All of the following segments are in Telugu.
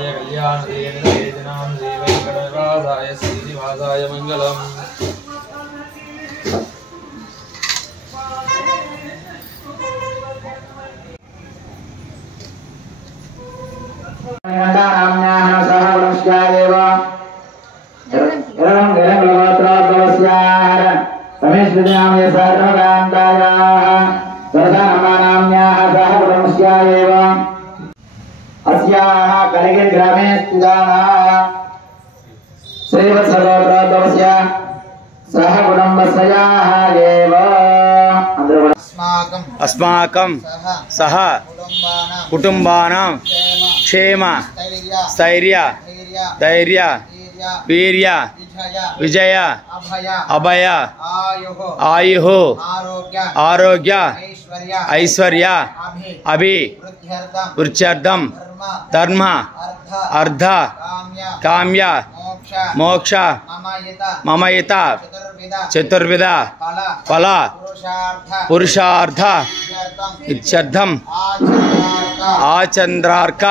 गोविंदाय कल्याणदेवनां श्रीवेंकटनिवासाय श्रीनिवासाय मंगलम्। कलगे ग्रामे श्रीवत्सरोत्रस्य सह अस्माकं सह कुटुंबानां क्षेम स्थैर्य धैर्य वीर्य विजय अभय आयुः आरोग्य ऐश्वर्य अभिवृद्ध्यर्थं धर्म अर्ध काम्य मोक्ष ममयित चतुर्विध फल पुरुषार्थ इत्यर्थम् आचंद्रार्क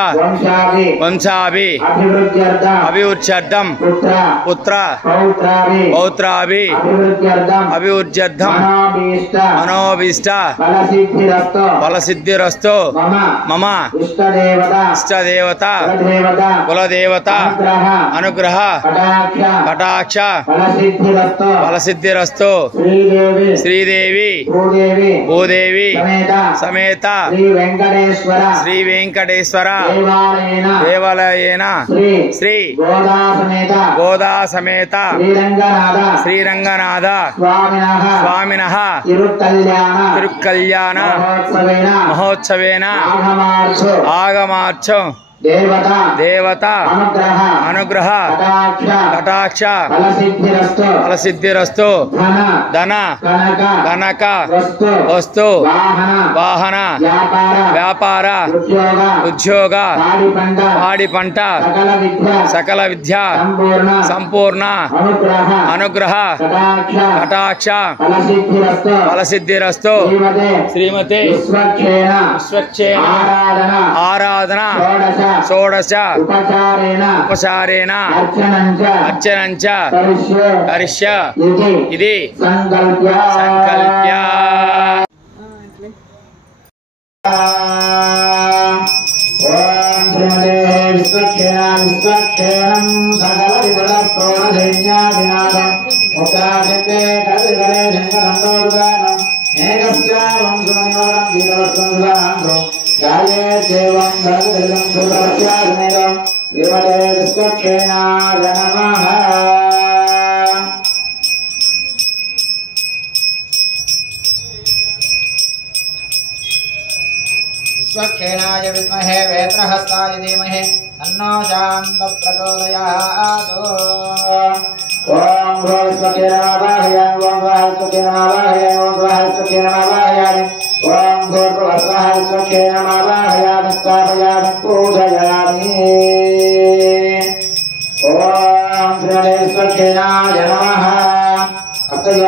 वंशाभि अभिवृद्ध्यर्थं पुत्र पौत्राभि अभिवृद्ध्यर्थं मनोभीष्ट फलसिद्धिरस्तु मम इष्टदेवता कुलदेवता अनुग्रह कटाक्ष फलसिद्धिरस्तु श्रीदेवी भूदेवी समेत श्री वेंकटेश्वर देवालयेन श्री गोदा समेत श्रीरंगनाथ स्वामिनः तिरुकल्याण महोत्सवेन आगमार्च देवता अनुग्रह कटाक्ष फलसिद्धिरस्तु धन कनक वस्तु वाहन व्यापार उद्योग पाड़ी पंट सकल विद्या संपूर्ण अनुग्रह कटाक्ष फलसिद्धिरस्तु श्रीमते विश्वक्षेण आराधना षोडश उपचारेण अर्चनञ्च करिष्य इति संकल्प्य विश्वक्षेणाय विद्महे वेत्रहस्ताय धीमहि तन्नो शान्त प्रचोदयात्। ओम भूस्वकेनमावाहयामि ओम वाहस्वकेनमावाहयामि ओम वाहस्वकेनमावाहयामि ओम भूर्भुवस्वहस्वकेनमावाहयामि स्थापयामि पूजयामि। ओम श्रीविश्वक्षेणाय नमः। अतः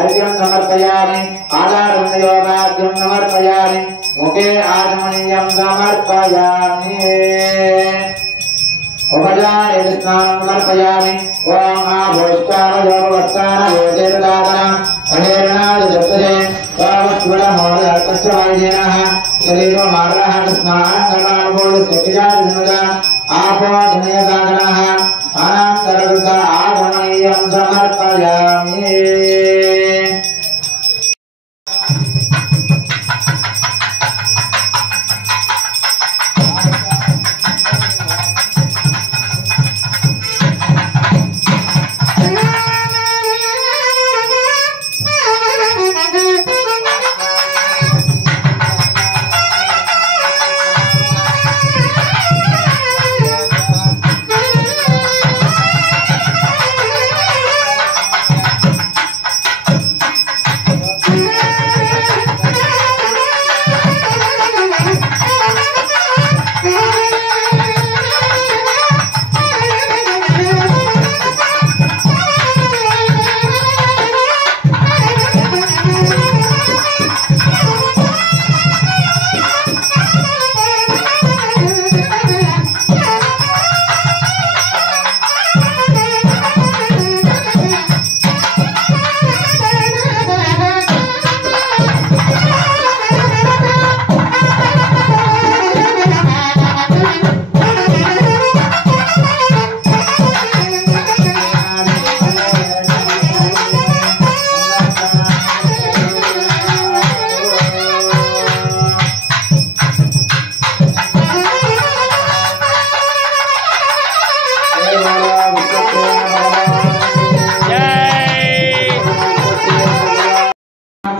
अर्घ्यं समर्पयामि आधारयोगार्घ्यं समर्पयामि मुखे आचमनीयं समर्पयामि उपचारेण स्नानं समर्पयामि। ओम आभोष्टानयोगवस्तानयोगेर्दातनं अनेरणादिदत्तये तावत्वरमोदकस्वायेनः शरीरमार्गः स्नानं कर्मानुभूतिस्यक्रियादिनोदा आपोधनयदातनः अनन्तरकृत आचमनीयं समर्पयामि।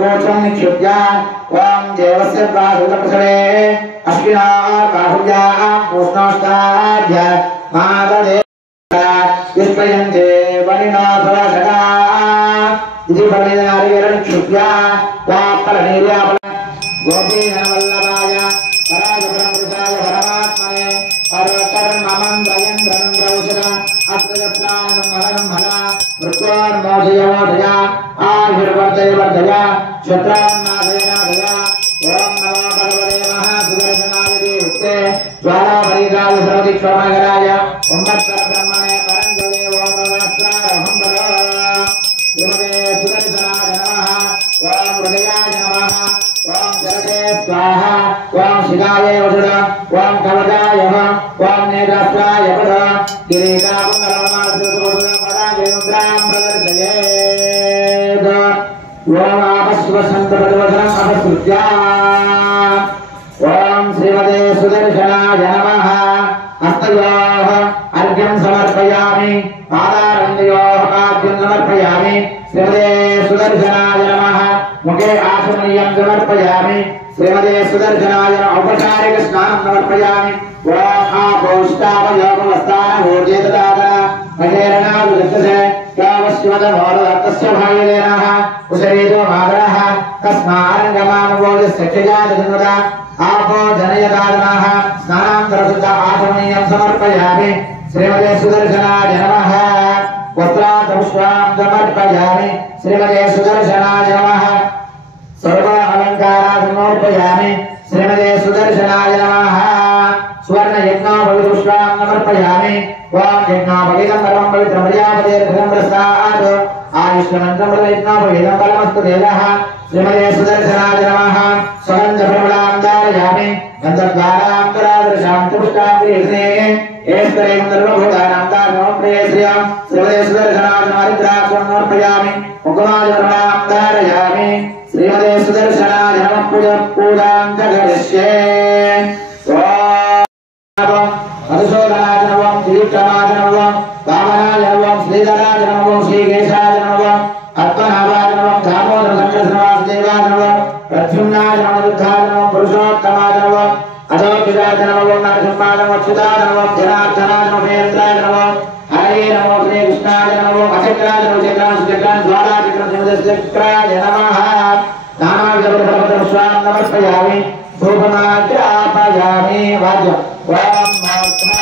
गोत्रं निक्षिप्य ओम देवस्य प्राहुलपसरे अश्विना बाहुल्याः पूष्णास्ताभ्य माददे विस्मयन्ते वनिनाथरघटा इति फलेनारियरं क्षुभ्य वापरनीर्यापल गोपीनवल्लभाय परागब्रह्मृताय परमात्मने परकर्ममन्त्रयन्द्रन्द्रौषध अत्रजप्राणसंहरणं हरा मृत्योर्मोचयमोचय आयुर्वर्धय वर्धय क्षत्रान्नाशयनाशय ओम नमो भगवते महासुदर्शनाय देवते ज्वालापरीताय सर्वदिक्षोमकराय ओम्परब्रह्मणे परञ्जले ओम नमस्कारहं वरो श्रीमते सुदर्शनाय नमः ओम हृदयाय नमः ओम जगते स्वाहा ओम शिखाय वसुध ओम कवचाय ओम नेत्राय वद किरीटाकुण्डलमार्जोपरागेन्द्रां प्रदर्शयेत् ओम आपस्वसन्तपदवचनम् अपसृत्या ओम श्रीमते सुदर्शनाय नमः हस्तयोः अर्घ्यं समर्पयामि पादारविन्दयोः पाद्यं समर्पयामि श्रीमते सुदर्शनाय नमः मुखे आचमनीयं समर्पयामि श्रीमते सुदर्शनाय औपचारिक स्नानं समर्पयामि ओम आपोष्टावयोगवस्थानभूतेतदादन महेरणादुदक्षसे यावश्वतमोदत्तस्य भागेनः उशरीतो मातरः तस्मारङ्गमानवोजस्यक्षजातजन्मदा आपो जनयदादनः स्नानान्तरशुद्ध आचमनीयं समर्पयामि श्रीमते सुदर्शनाय नमः वस्त्रान्तपुष्पां समर्पयामि श्रीमते सुदर्शनाय नमः सर्व अलङ्कारान् समर्पयामि श्रीमते सुदर्शनाय नमः स्वर्णयज्ञोपवितपुष्पां समर्पयामि ओम यज्ञोपवीतं परमं पवित्रमर्यापदेर्घनं प्रसाद आयुष्मन्त्रं प्रयज्ञोपवीतं परमस्तु देवः श्रीमते सुदर्शनाय नमः सुगन्धपरिमलां धारयामि गन्धद्वारां तरादृशां पुष्टां क्रीडने एस्तरें सर्वभूतानां दानों प्रेयस्यां श्रीमते सुदर्शनाय नमः समर्पयामि मुखमाजपरिमलां धारयामि श्रीमते सुदर्शनाय नमः पूजां च करिष्ये मधुसूदनाय नमः त्रिविक्रमाय नमः वामनाय नमः श्रीधराय नमः श्रीकेशाय नमः पद्मनाभाय नमः दामोदर संकर्षणवासुदेवाय नमः प्रद्युम्नाय नमः दुर्गाय नमः पुरुषोत्तमाय नमः अधोक्षिताय नमः नरसिंहाय नमः अच्युताय नमः जनार्दनाय नमः महेन्द्राय नमः हरे नमः श्रीकृष्णाय नमः अचक्राय नमः चक्राय ज्वालाचक्रं चक्राय नमः नानाविधपुष्पान् समर्पयामि धूपमाग्रापयामि वाद्यम् ओम मोक्षां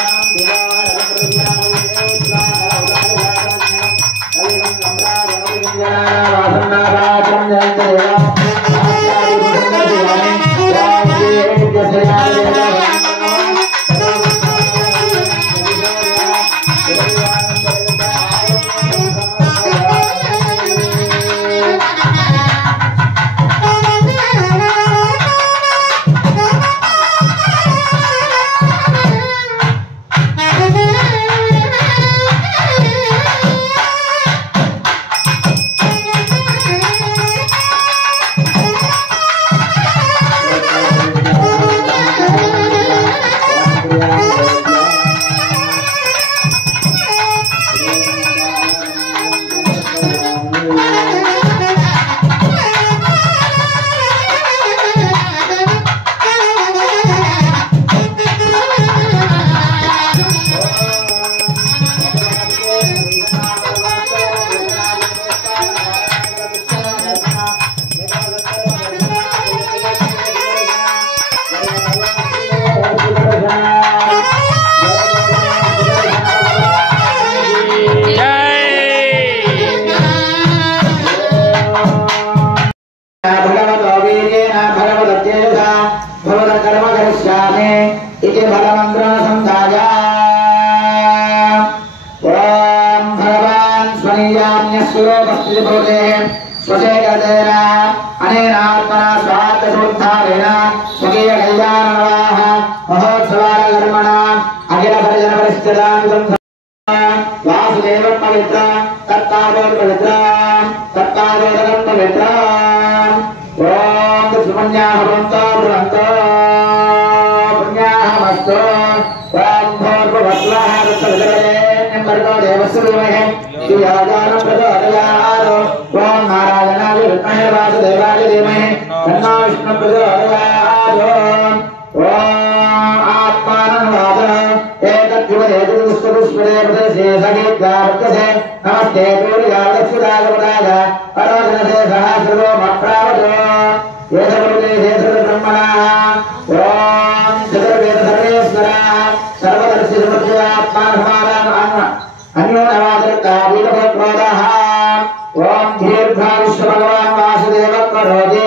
वासुदेव पवित्र तत्तावोर पवित्र तत्तावोदकं पवित्र ओम सुमन्याः भवन्तो भवन्तो पुण्याः मस्तु ओम भूर्भुवस्वः तत्सवितुर्वरेण्यं भर्गो देवस्य धीमहि धियो यो नः प्रचोदयात्। ओम नारायणाय विद्महे वासुदेवाय धीमहि तन्नो विष्णुः प्रचोदयात्। ओम आत्मानंवादः एतद्विवदेतुष्पुष्पदे प्रदेशे सगीत्वावर्तसे नमस्ते सूर्यावदक्षुदागमदाय परोधनसे सहस्रतो मप्रावतो येषवरुदेशे सर्वब्रह्मणः। ओम चतुर्वेद सर्वेश्वरः सर्वदर्शि समर्पयात्मानसमादान अन्योनवादरत्तावीरभक्रोधः। ओम दीर्घायुष्य भगवान् वासुदेव करोति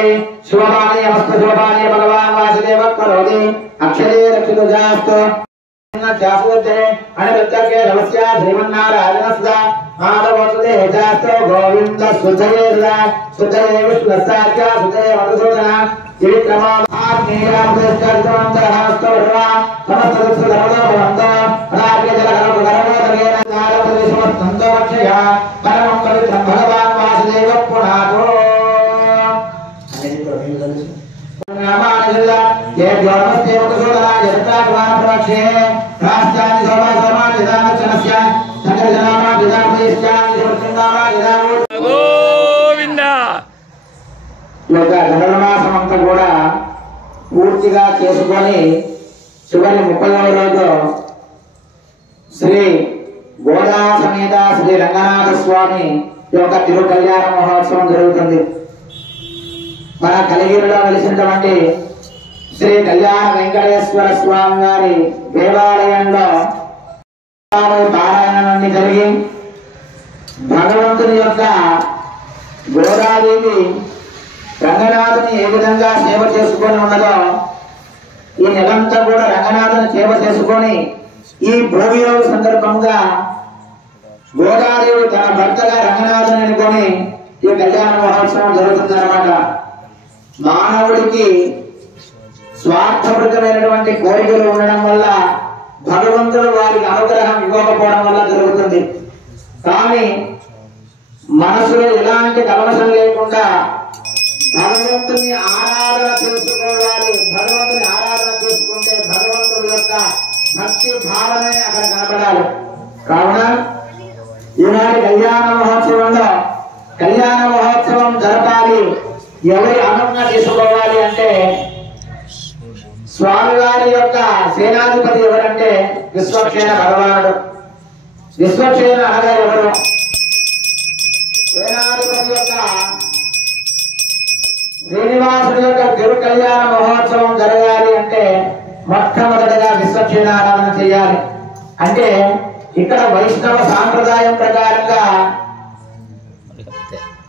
शुभवाणी अमस्त शुभवाणी भगवान् वासुदेव करोति अक्षरे रक्षितुजास्तु जासुते अनिरुद्धके नमस्या श्रीमन्नारायणस्य माधवोत्सवे जास्तो गोविन्द सुधये सुधये विष्णुस्याख्य सुधये मधुसूदन त्रिविक्रमा आग्नेयामृतश्चर्तमन्तरहस्तवर्वा समस्तदुःखधर्मदोभवन्त अनार्यजलकर्मकर्मोदकेन कालप्रदेशमस्तन्तोक्षया परमं पवित्रं भगवान् वासुदेव पुनातो। ये नमस्ते मधुसूदनाय यत्राग्वानप्रक्षे राष्ट्रानि सोमासोमानि दानचनस्य सकलजनानां विदाप्रेष्यानि सुवर्चनानां विदामो గోవింద. ఈ యొక్క ధనుర్మాసం అంతా కూడా పూర్తిగా చేసుకొని చివరి 30వ రోజు శ్రీ గోదా సమేత శ్రీ రంగనాథ స్వామి యొక్క తిరు కళ్యాణ మహోత్సవం జరుగుతుంది. మన కలిగిరిలో వెలిసినటువంటి శ్రీ కళ్యాణ వెంకటేశ్వర స్వామి వారి దేవాలయంలో పారాయణాన్ని జరిగి భగవంతుని యొక్క గోదాదేవి రంగనాథుని ఏ విధంగా సేవ చేసుకొని ఉన్నదో ఈ నెలంతా కూడా రంగనాథుని సేవ చేసుకొని ఈ భోగియోగ సందర్భంగా గోదాదేవి తన భర్తగా రంగనాథుని అనుకొని ఈ కళ్యాణ మహోత్సవం జరుగుతుందన్నమాట. మానవుడికి స్వార్థపూరితమైనటువంటి కోరికలు ఉండడం వల్ల భగవంతుడు వారికి అనుగ్రహం ఇవ్వకపోవడం వల్ల జరుగుతుంది. కానీ మనసులో ఎలాంటి కల్మషం లేకుండా భగవంతుని ఆరాధన చేసుకోవాలి. భగవంతుని ఆరాధన చేసుకుంటే భగవంతుడి యొక్క భక్తి భావనే అక్కడ కనపడాలి. కావున ఈనాటి కళ్యాణ మహోత్సవంలో కళ్యాణ మహోత్సవం జరపాలి. ఎవరి అనుజ్ఞ తీసుకోవాలి అంటే స్వామివారి యొక్క సేనాధిపతి ఎవరంటే విశ్వక్షేణ భగవానుడు. విశ్వక్షేణ అనగా ఎవరు? సేనాధిపతి యొక్క శ్రీనివాసుడి యొక్క తిరు కళ్యాణ మహోత్సవం జరగాలి అంటే మొట్టమొదటిగా విశ్వక్షేణ ఆరాధన చేయాలి. అంటే ఇక్కడ వైష్ణవ సాంప్రదాయం ప్రకారంగా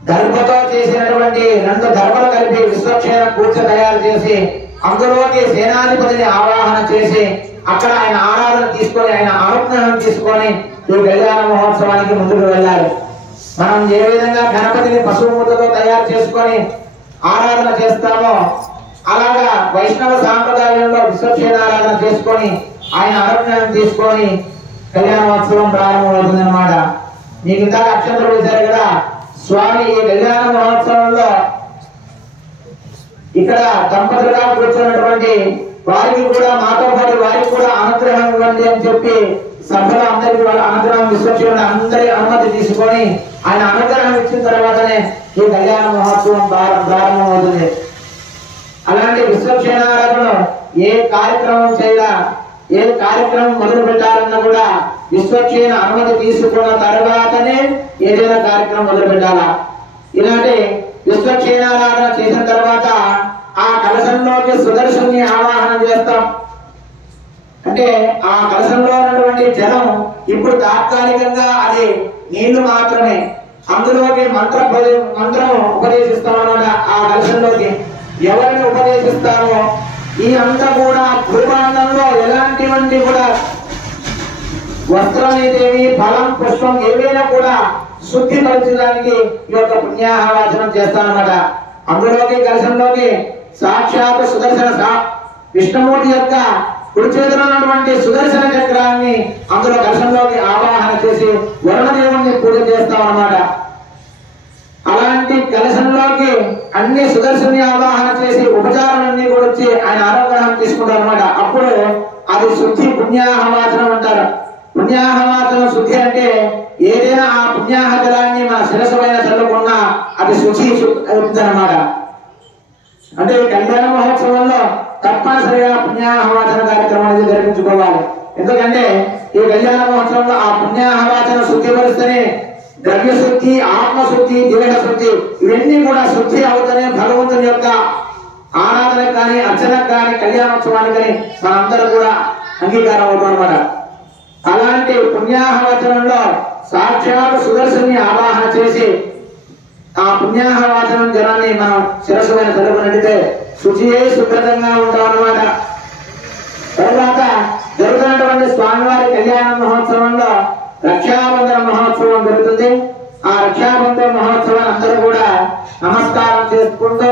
దర్భతో చేసినటువంటి 2 దర్భలు కలిపి విశ్వక్షేణ కూర్చ తయారు చేసి అందులోకి సేనాధిపతిని ఆవాహన చేసి అక్కడ ఆయన ఆరాధన తీసుకొని ఆయన అనుగ్రహం తీసుకొని ఈ కళ్యాణ మహోత్సవానికి ముందుకు వెళ్ళాలి. మనం ఏ విధంగా గణపతిని పశుమూతతో తయారు చేసుకొని ఆరాధన చేస్తామో అలాగా వైష్ణవ సాంప్రదాయంలో విశ్వక్షేణ ఆరాధన చేసుకొని ఆయన అనుగ్రహం తీసుకొని కళ్యాణ మహోత్సవం ప్రారంభమవుతుంది అన్నమాట. మీకు ఇందాక అక్షంతలు వేశారు కదా, స్వామి ఈ కళ్యాణ మహోత్సవంలో ఇక్కడ దంపతులుగా కూర్చున్నటువంటి వారికి కూడా మాతో పాటు వారికి కూడా అనుగ్రహం ఇవ్వండి అని చెప్పి సభలో అందరికి అనుగ్రహం విశ్వక్షేణ అందరి అనుమతి తీసుకొని ఆయన అనుగ్రహం ఇచ్చిన తర్వాతనే ఈ కళ్యాణ మహోత్సవం ప్రారంభమవుతుంది. అలాంటి విశ్వక్షేణారాధనలో ఏ కార్యక్రమం చేయాలా, ఏ కార్యక్రమం మొదలు పెట్టాలన్నా కూడా విశ్వక్షేణ అనుమతి తీసుకున్న తర్వాతనే ఏదైనా కార్యక్రమం మొదలు పెట్టాలా. ఇలాంటి విశ్వక్షేణారాధన చేసిన తర్వాత ఆ కలశంలోకి సుదర్శన్ని ఆవాహన చేస్తాం. అంటే ఆ కలశంలో ఉన్నటువంటి జలం ఇప్పుడు తాత్కాలికంగా అది నీళ్లు మాత్రమే. అందులోకి మంత్రం ఉపదేశిస్తామన్నమాట. ఆ కలశంలోకి ఎవరిని ఉపదేశిస్తామో ఈ అంతా కూడా భూభాండంలో ఎలాంటివంటి కూడా వస్త్రం ఏదేవి ఫలం పుష్పం ఏవైనా కూడా శుద్ధిపరచడానికి ఈ యొక్క పుణ్యాహవాచనం చేస్తామన్నమాట. అందులోకి కలశంలోకి సాక్షాత్ సుదర్శన విష్ణుమూర్తి యొక్క కుడి చేతిలో ఉన్నటువంటి సుదర్శన చక్రాన్ని అందులో కలశంలోకి ఆవాహన చేసి వరుణదేవుణ్ణి పూజ చేస్తామన్నమాట. అలాంటి కలశంలోకి అన్ని సుదర్శని ఆవాహన చేసి ఉపచారాలన్నీ కూడా వచ్చి ఆయన అనుగ్రహం తీసుకుంటారు అన్నమాట. అప్పుడు అది శుద్ధి పుణ్యాహవాచనం అంటారు. పుణ్యాహవాచనం శుద్ధి అంటే ఏదైనా ఆ పుణ్యాహ జలాన్ని మన శిరస్సు పైన చల్లుకున్నా అది శుచి అవుతుందన్నమాట. అంటే కళ్యాణ మహోత్సవంలో తప్పనిసరిగా పుణ్యాహవాచన కార్యక్రమం అనేది జరిపించుకోవాలి. ఎందుకంటే ఈ కళ్యాణ మహోత్సవంలో ఆ పుణ్యాహవాచన శుద్ధిపరిస్తేనే ద్రవ్య శుద్ధి, ఆత్మశుద్ధి, దేహ శుద్ధి ఇవన్నీ కూడా శుద్ధి అవుతూనే భగవంతుని యొక్క ఆరాధనకు కానీ అర్చనకు కానీ కళ్యాణోత్సవానికి కానీ మనందరూ కూడా అంగీకారం అవుతాం అన్నమాట. అలాంటి పుణ్యాహవచనంలో సాక్షాత్ సుదర్శని ఆవాహన చేసి ఆ పుణ్యాహవాచనం జలాన్ని మనం శిరస్సు పైన చదువుకున్నట్టయితే శుచియే శుభ్రతంగా ఉంటాం అన్నమాట. తరువాత జరుగుతున్నటువంటి స్వామివారి కళ్యాణ మహోత్సవంలో రక్షాబంధన మహోత్సవం జరుగుతుంది. ఆ రక్షాబంధన మహోత్సవాన్ని అందరూ కూడా నమస్కారం చేసుకుంటూ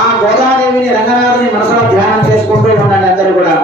ఆ గోదాదేవిని రంగనాథుని మనసులో ధ్యానం చేసుకుంటూ ఉండండి అందరూ కూడా.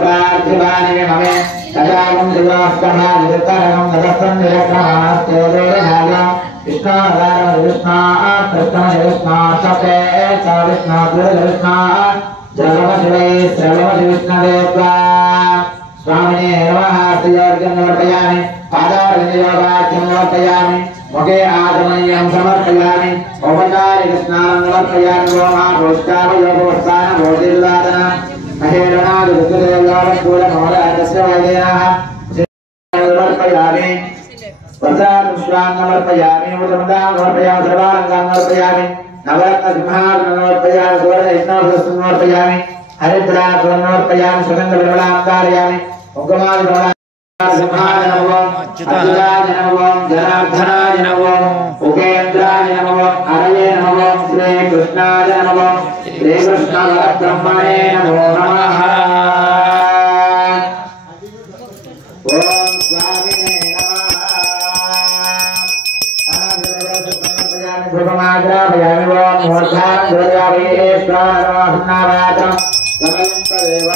प्रार्थिवानि ममे तदागं दिवास्तमादितरं नदस्तं निरक्रमास्तेदोरनागं विष्णुनारायण विष्णा कृष्ण विष्णा सपे च विष्णा दुर्विष्णा जगम शिवै श्रवम विष्णुदेवा स्वामिने नमः श्रीयोर्गं समर्पयामि पादारविन्दयोगाख्यं समर्पयामि मुखे आचमनीयं समर्पयामि औपचारिक स्नानं समर्पयामि गोमाभोष्टावयोगोत्थान भोजिर्दादन महेरणादिवृत्तिदेवयावत्कूलमहोदयस्य वैदेनः समर्पयामि वस्त्रानुष्ठानं समर्पयामि मुद्रमदां समर्पयामि सर्वालङ्कां समर्पयामि नवरत्नसिंहासनं समर्पयामि सुवर्णरत्नभूषणं समर्पयामि हरिद्रासनं समर्पयामि सुगन्धपरिमलां धारयामि कुङ्कुमादिपरिमलां सिंहाय नमः अच्युताय नमः जनार्दनाय नमः उपेन्द्राय नमः हरये नमः श्रीकृष्णाय नमः श्रीकृष्णपरब्रह्मणे नमो नमः ॐ स्वामिने नमः भूपमाग्रापयामि ॐ मूर्धां गुरुयामि स्वाहानावाचं गमयं तदेव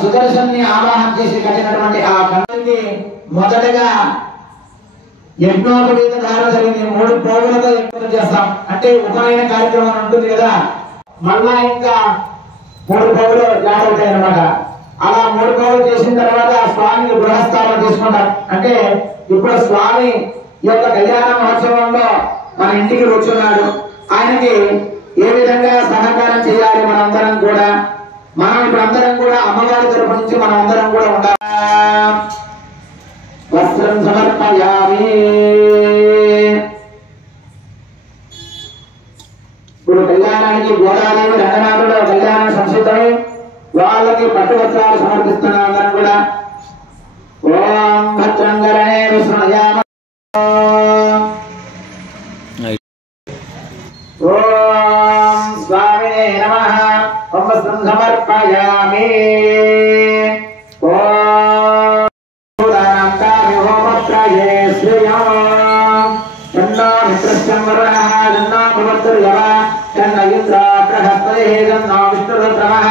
సుదర్శన్ని ఆవాహన చేసి కట్టినటువంటి ఆ కన్నుకి మొదటగా యజ్ఞోపవీత ధారణ జరిగింది. 3 పోగులతో యజ్ఞం చేస్తాం అంటే ఉపనయన కార్యక్రమం ఉంటుంది కదా, మళ్ళా ఇంకా 3 పోగులు యాడ్ అవుతాయి అన్నమాట. అలా 3 పోగులు చేసిన తర్వాత స్వామికి గృహస్థాపన చేసుకుంటాం. అంటే ఇప్పుడు స్వామి యొక్క కళ్యాణ మహోత్సవంలో మన ఇంటికి వచ్చున్నాడు. ఆయనకి ఏ విధంగా సహకారం చేయాలి మనందరం కూడా, మనం ఇప్పుడు అందరం కూడా అమ్మవారి తరపు నుంచి మనం అందరం కూడా ఉండాలి. వస్త్రం సమర్పయామి. ఇప్పుడు కళ్యాణానికి గోదాదేవి రంగనాథుడు కళ్యాణం సంసిద్ధమై వాళ్ళకి పట్టు వస్త్రాలు సమర్పిస్తున్నారు అందరం కూడా. ఓం భద్రంగరణే విష్ణుయామ. ఓం స్వామినే నమః. వస్త్రం సమర్పయామి. ఓం तन्नो विष्णुरुद्रमः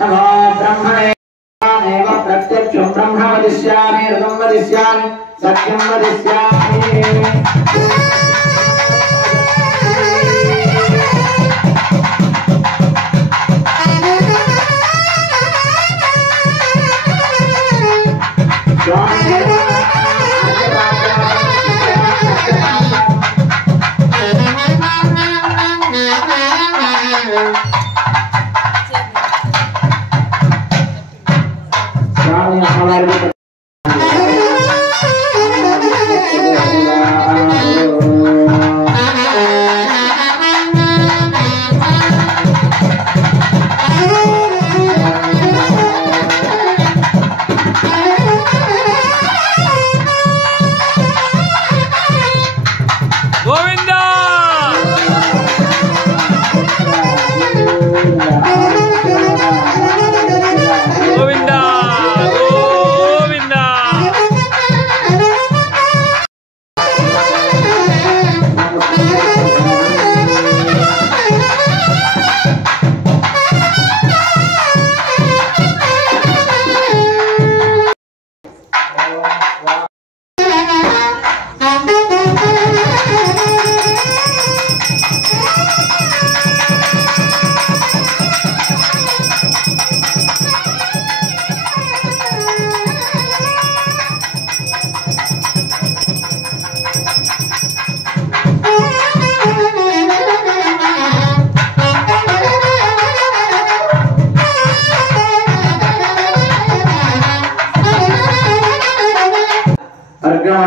नमो ब्रह्मणे एव प्रत्यक्षं ब्रह्म वदिष्यामि ऋतं वदिष्यामि सत्यं वदिष्यामि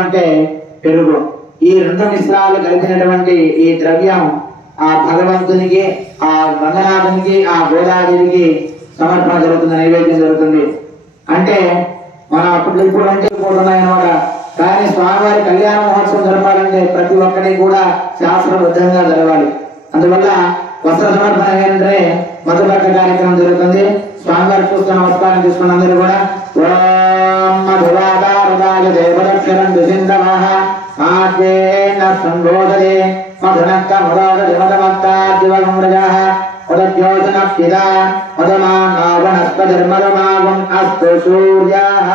అంటే పెరుగు ఈ రెండు మిశ్రాలు కలిపినటువంటి ఈ ద్రవ్యం ఆ భగవంతునికి ఆ రంగనాథునికి ఆ గోదావరికి సమర్పణ జరుగుతుంది నైవేద్యం జరుగుతుంది అంటే మన అప్పుడు ఇప్పుడు అంటే పోతున్నాయన్నమాట కానీ స్వామివారి కళ్యాణ మహోత్సవం జరపాలంటే ప్రతి ఒక్కటి కూడా శాస్త్రబద్ధంగా జరగాలి అందువల్ల వస్త్ర సమర్పణ ఏంటంటే మధుపట్ల కార్యక్రమం జరుగుతుంది స్వామివారి చూస్తూ నమస్కారం చేసుకున్న అందరూ కూడా ఓం మధువాదారుదాయ దేవదక్షరం దుసిందమః ఆద్యేన సంబోధయే మధునక్క మధోదరి మధమత్తాద్దివగమ్రజః ఉదద్యోజన పిదా మధుమానావనస్పతిర్మధుమాగం అస్తు సూర్యః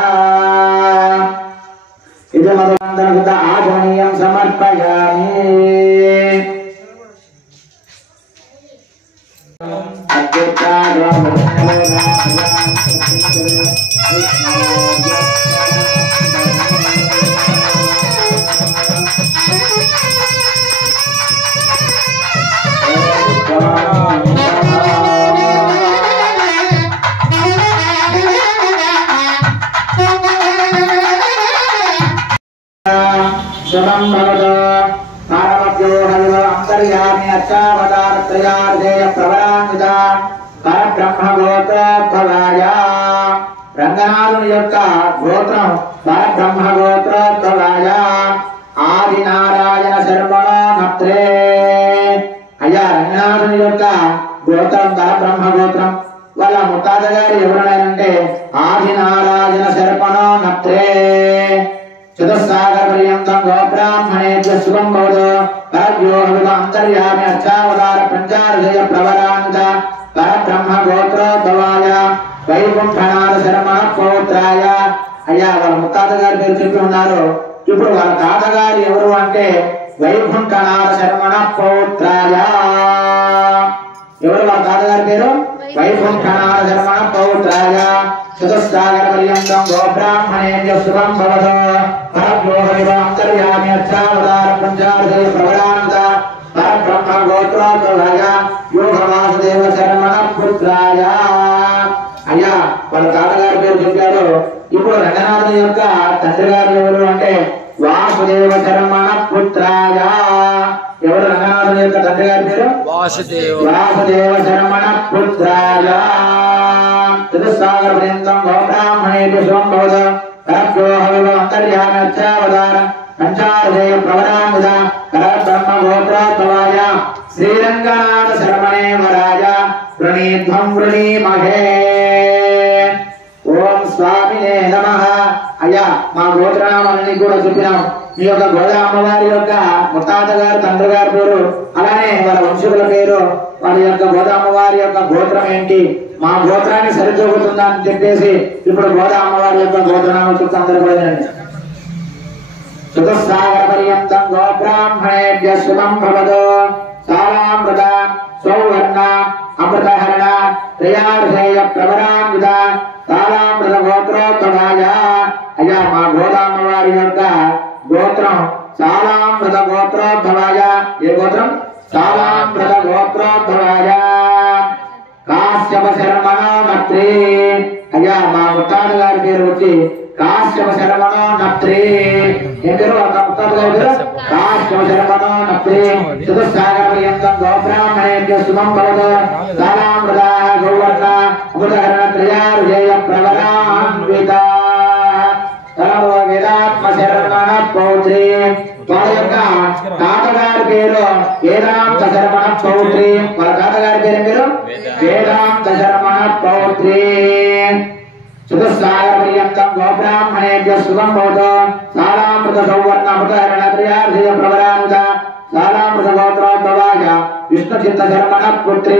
ఇది మధువందనకృత ఆచమనీయం సమర్పయామి రంగనాథుని యొక్క గోత్రం పరబ్రహ్మ గోత్రోద్భవాయ ఆది నారాయణ శర్మణ నత్రే అయ్యా రంగనాథుని యొక్క గోత్రం పరబ్రహ్మ గోత్రం వాళ్ళ ముత్తాత గారు ఎవరైనంటే ఆది నారాయణ శర్మణ నత్రే చతుస్సాగర పర్యంతం గోబ్రాహ్మణేభ్య శుభం భవతు పరవ్యోహమివ అంతర్యామి అర్చావతార పంచార్జయ ప్రవరాంత పరబ్రహ్మ గోత్రోద్భవాయ వైకుంఠనాథ శర్మణ పౌత్రాయ అయ్యా వాళ్ళ ముత్తాత గారి పేరు చెప్పి ఉన్నారు ఇప్పుడు వాళ్ళ తాతగారు ఎవరు అంటే వైకుంఠనాథ శర్మణ పౌత్రాయ ఎవరు వాళ్ళ తాతగారి పేరు వైకుంఠనాథ శర్మణ పౌత్రాయ చతుస్సాగర పర్యంతం గోబ్రాహ్మణేభ్య శుభం భవతు పరవ్యోహమివ అంతర్యామి అర్చావతార పంచార్జయ ప్రవరాంత పరబ్రహ్మ గోత్రోద్భవాయ యోగవాసుదేవ శర్మణ పుత్రాయ అయ్యా వాళ్ళ తాతగారి పేరు చెప్పారు ఇప్పుడు రంగనాథుని యొక్క తండ్రి గారు ఎవరు అంటే వాసుదేవ శర్మణ పుత్రాయ ఎవరు రంగనాథుని యొక్క తండ్రి గారి పేరు వాసుదేవ శర్మణ పుత్రాయ చతుస్సాగర పర్యంతం గోబ్రాహ్మణేభ్య శుభం భవతు పరవ్యోహమివ అంతర్యామి అర్చావతార పంచార్జయ ప్రవరాంత పరబ్రహ్మ గోత్రోద్భవాయ శ్రీరంగనాథ శర్మణేవరాయ వృణీధ్వం వృణీమహే ఓం స్వామినే నమః అయ్యా మా గోత్రనామాన్ని కూడా చెప్పినాం మీ యొక్క గోదా అమ్మవారి యొక్క ముత్తాత గారు తండ్రి గారి పేరు అలానే వాళ్ళ వంశుల పేరు వారి యొక్క గోదామ్మవారి యొక్క గోత్రం ఏంటి, మా గోత్రాన్ని సరిదూగుతుందా అని చెప్పేసి ఇప్పుడు గోదామ్మవారి యొక్క గోత్రాన్ని చూస్తే అందరూ కూడా చతుస్సాగర పర్యంతం గోబ్రాహ్మణేభ్య శుభం భవతు. సారామృత సౌవర్ణ అమృతహరణ త్రయార్ధేయ ప్రవరాన్విత సారామృత గోత్రోద్భవాయ. అయ్యా మా గోదామ్మవారి యొక్క గోత్రం సారామృత గోత్రోద్భవాయ. ఏ గోత్రం? సారామృత గోత్రోద్భవాయ. కాశ్యప శర్మణో నత్రి. అయ్యా మా ముత్తాత గారి పేరు వచ్చి కాశ్యప శర్మణో నత్రి. ఏం పేరు ముత్తాత గారి పేరు? కాశ్యప శర్మణో నత్రి. చతుస్సాగర పర్యంతం గోబ్రాహ్మణేభ్య శుభం భవతు. సారామృత గౌవర్ణ అమృతహరణ త్రయార్జేయ ప్రవరాన్విత వేదాత్మ శర్మణ పౌత్రి. వాళ్ళ యొక్క తాతగారి పేరు వేదాంత శర్మణ పౌత్రి. వాళ్ళ తాతగారి పేరు మీరు వేదాంత శర్మణ పౌత్రి. చతుస్సాగర పర్యంతం గోబ్రాహ్మణేభ్య శుభం భవతు. సారామృత సౌవర్ణ అమృతహరణ త్రయార్ధేయ ప్రవరాన్విత సారామృత గోత్రోద్భవాయ విష్ణుచిత్త శర్మణ పుత్రి.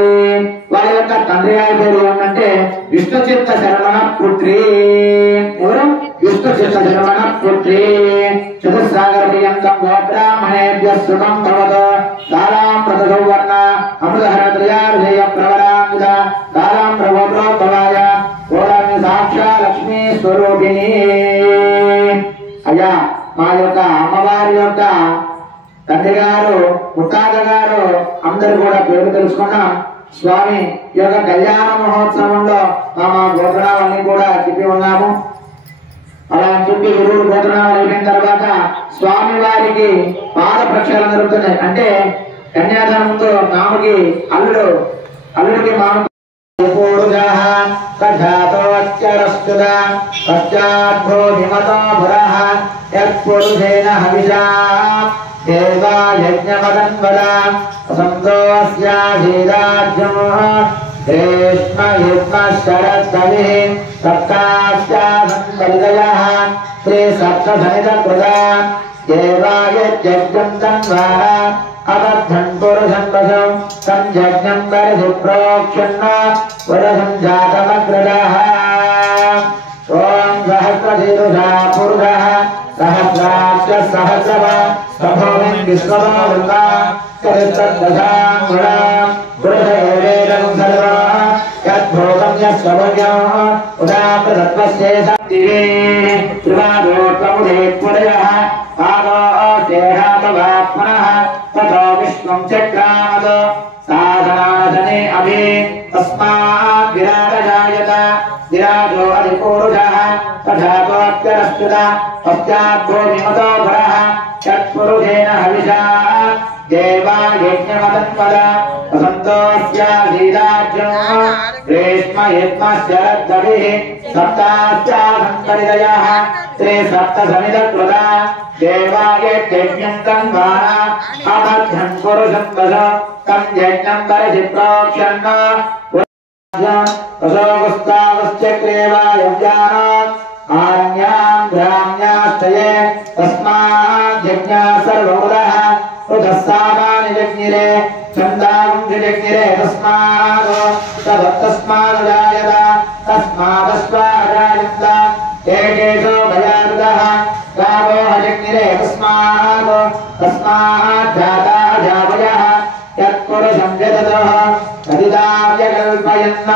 వారి యొక్క తండ్రి గారి పేరు ఏమంటే విష్ణుచిత్త శర్మణ పుత్రి. ఎవరు? విష్ణుచిత్త శర్మణ పుత్రి. చతుస్సాగర పర్యంతం గోబ్రాహ్మణేభ్య శుభం భవతు. సారామృత సౌవర్ణ అమృతహరణ త్రయార్ధేయ ప్రవరాన్విత సారామృత గోత్రోద్భవాయ గోరాన్ని సాక్షా లక్ష్మీ స్వరూపిణి. అయ్యా మా యొక్క అమ్మవారి యొక్క తండ్రి గారు ముత్తాత గారు అందరు కూడా పేరు తెలుసుకున్నాం. స్వామి ఈ యొక్క కళ్యాణ మహోత్సవంలో మా గోత్రాలన్నీ కూడా చెప్పి ఉన్నాము. అలా చెప్పి గురువులు గోత్రాలు అయిపోయిన తర్వాత స్వామి వారికి పాద ప్రక్షాళన జరుగుతున్నాయి. అంటే కన్యాదానంతో మామకి అల్లుడికి మామ అబద్ధం పురుషం వశం సంజజ్ఞం పరిధి ప్రోక్షణ వరసం జాతమగ్రదః. ఓం సహస్రశీర్షా పురుషః సహస్రాక్ష సహస్రవ సభోమిం విశ్వమావృతా చరిత్రదశాంగుళాం పురుష ఏవేదం సర్వః యద్భోగం యస్వభవ్యం ఉదాప్రతత్వస్యేషాంతివే త్రివాదోత్తముదే పురయః ఆదో దేహాతవాత్మనః తతో విశ్వం చక్రామద సాధనాశనే అభి తస్మాత్ విరాటజాయత విరాటో అధిపూరుషః తథాత్వత్యరస్తుత పశ్చాద్భూమిమతో భరః యత్పురుషేణ హవిషా దేవా యజ్ఞమతన్వద వసంతోస్యాధీరాజ్యం రేష్మ యత్మశ్చరద్దభిః సప్తాశ్చాసంకరిదయః త్రే సప్త సమిదకృతా దేవాయ యజ్ఞం తన్వాన అబద్ధం పురుషం వశ తం యజ్ఞం పరిధి ప్రోక్షణ వసోగుస్తావశ్చక్రేవాయవ్యానాత్ ఆరణ్యాం గ్రామ్యాస్తయే తస్మాత్ యజ్ఞా సర్వముదః రుధస్సామాని జగ్నిరే చందాం జగ్నిరే తస్మాదజాయత తస్మాదస్వాజాయంత ఏకేషో భయారుదః గావో జగ్నిరే తస్మాజ్జాతాజావయః యత్పురుషం జగతః కదిదావ్యకల్పయన్న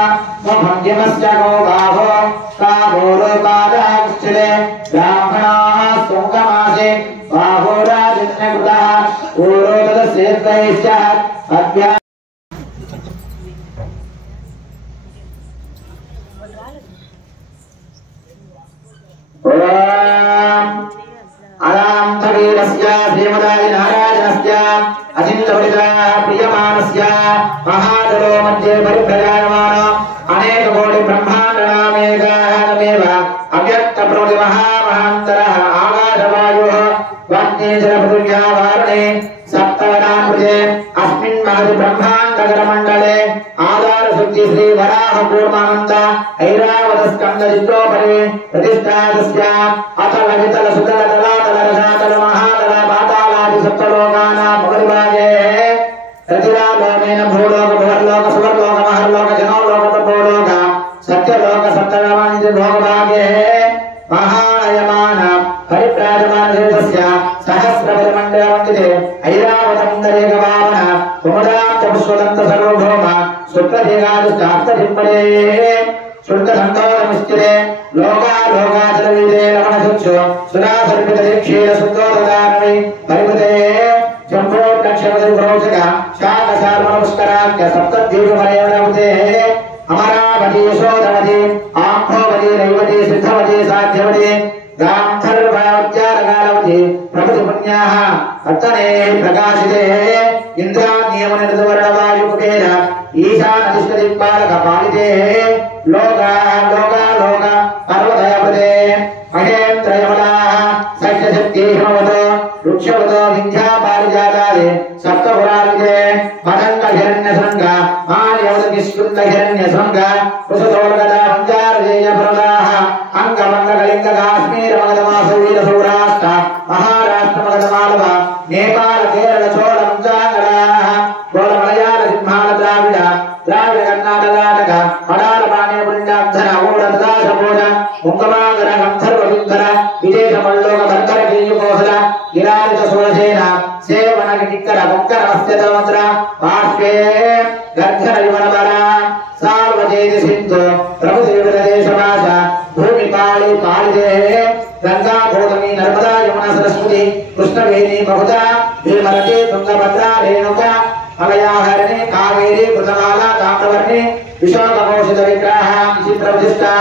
ముభంగిమస్య గో గావో కావోరోపాదాక్షిరే బ్రాహ్మణాః సుంగమాసే బాహోరాజన్యకృతః పూరోదసేద్వైశ్చ అభ్యా అలాంతవీరస్య శ్రీమదాది నారాయణస్య అచింతవరితా ప్రియమానస్య మహాదలో మధ్యే పరిభ్రజాయమాన అనేక కోటి బ్రహ్మాండనామేకాహమేవ అవ్యక్త ప్రవృతి మహామహాంతరః ఆకాశవాయుః వాగ్నేశ్వర పృథివ్యా వారుణే సప్తవనామృతే అస్మిన్ మహతి బ్రహ్మాండకరమండలే ఆధార శక్తి శ్రీ వరాహ కూర్మానంద ఐరావత స్కంద చిత్రోపరి ప్రతిష్ఠాతస్య అతల వితల సుతల తలాతల రసాతల మహాతల పాతాళాది సప్తలోకానాం ఉపరిభాగే ప్రతిరాలోకేన భూలోక భువన सर्वमानित भोगभागे महायमान परिप्राजमान देवस्य सहस्रपदमण्डलमण्डिते ऐरावतमुन्दरेकभावन कुमुदात्तपुष्पदन्त सर्वभौम शुक्लदेगादिष्टार्थदिम्पडे शुद्धसन्तोषमिष्टिरे लोकालोकाचलवीरे रमणसुक्षु सुरासर्पितदीक्षीर सुन्दोददानवै परिपते जम्बोर्कक्षपतिरोचक शाकसार्वनमस्कराख्य सप्तद्वीपमलयवनवते अमरावती यशोधवती आम्भोवती रैवती सिद्धवती साध्यवती गान्धर्ववत्यारकालवती प्रभृतिपुण्याः अत्तने प्रकाशिते इन्द्राग्नियमनिर्दवर्णवायुकुबेर ईशानदिष्टदिक्पालकपालिते लोका पर्वतयपदे महेन्द्रयमलाः सख्यशक्तिहिमवतो वृक्षवतो विन्ध्यापारिजातादि सप्तपुराविदे मदङ्गहिरण्यशृङ्ग माल्यवदकिस्कुन्दहिरण्यशृङ्ग कुशतोर्गदा पञ्चारजेयप्रदाः अङ्गमङ्गकलिङ्गकाश्मीरमगधमासवीरसौराष्ट्र महाराष्ट्रमगधमालव नेपाल केरल चोळ पञ्चाङ्गलाः गोलमलयाल सिंहाल द्राविड कर्णाटक पडाल पाने पुण्याब्धर अगोडदाशबोध मुङ्गमागर गन्धर्वविन्धर विदेशमल्लोक भर्तर कीयुकोसल गिरारित सुरसेन सेवन किक्कर कुक्कर अस्त्यतमन्त्र पार्श्वे गर्धन विवरवर सार्वजयति सिन्धु प्रभुदेवदेशवास भूमिपाली पालिते गंगा गौतमी नर्मदा यमुना सरस्वती कृष्णवेणी बहुधा भीमरती तुंगभद्रा रेणुका मलयाहरणी कावेरी कृतमाला ताम्रवर्णी विशाखघोषित विग्रह चित्रप्रतिष्ठा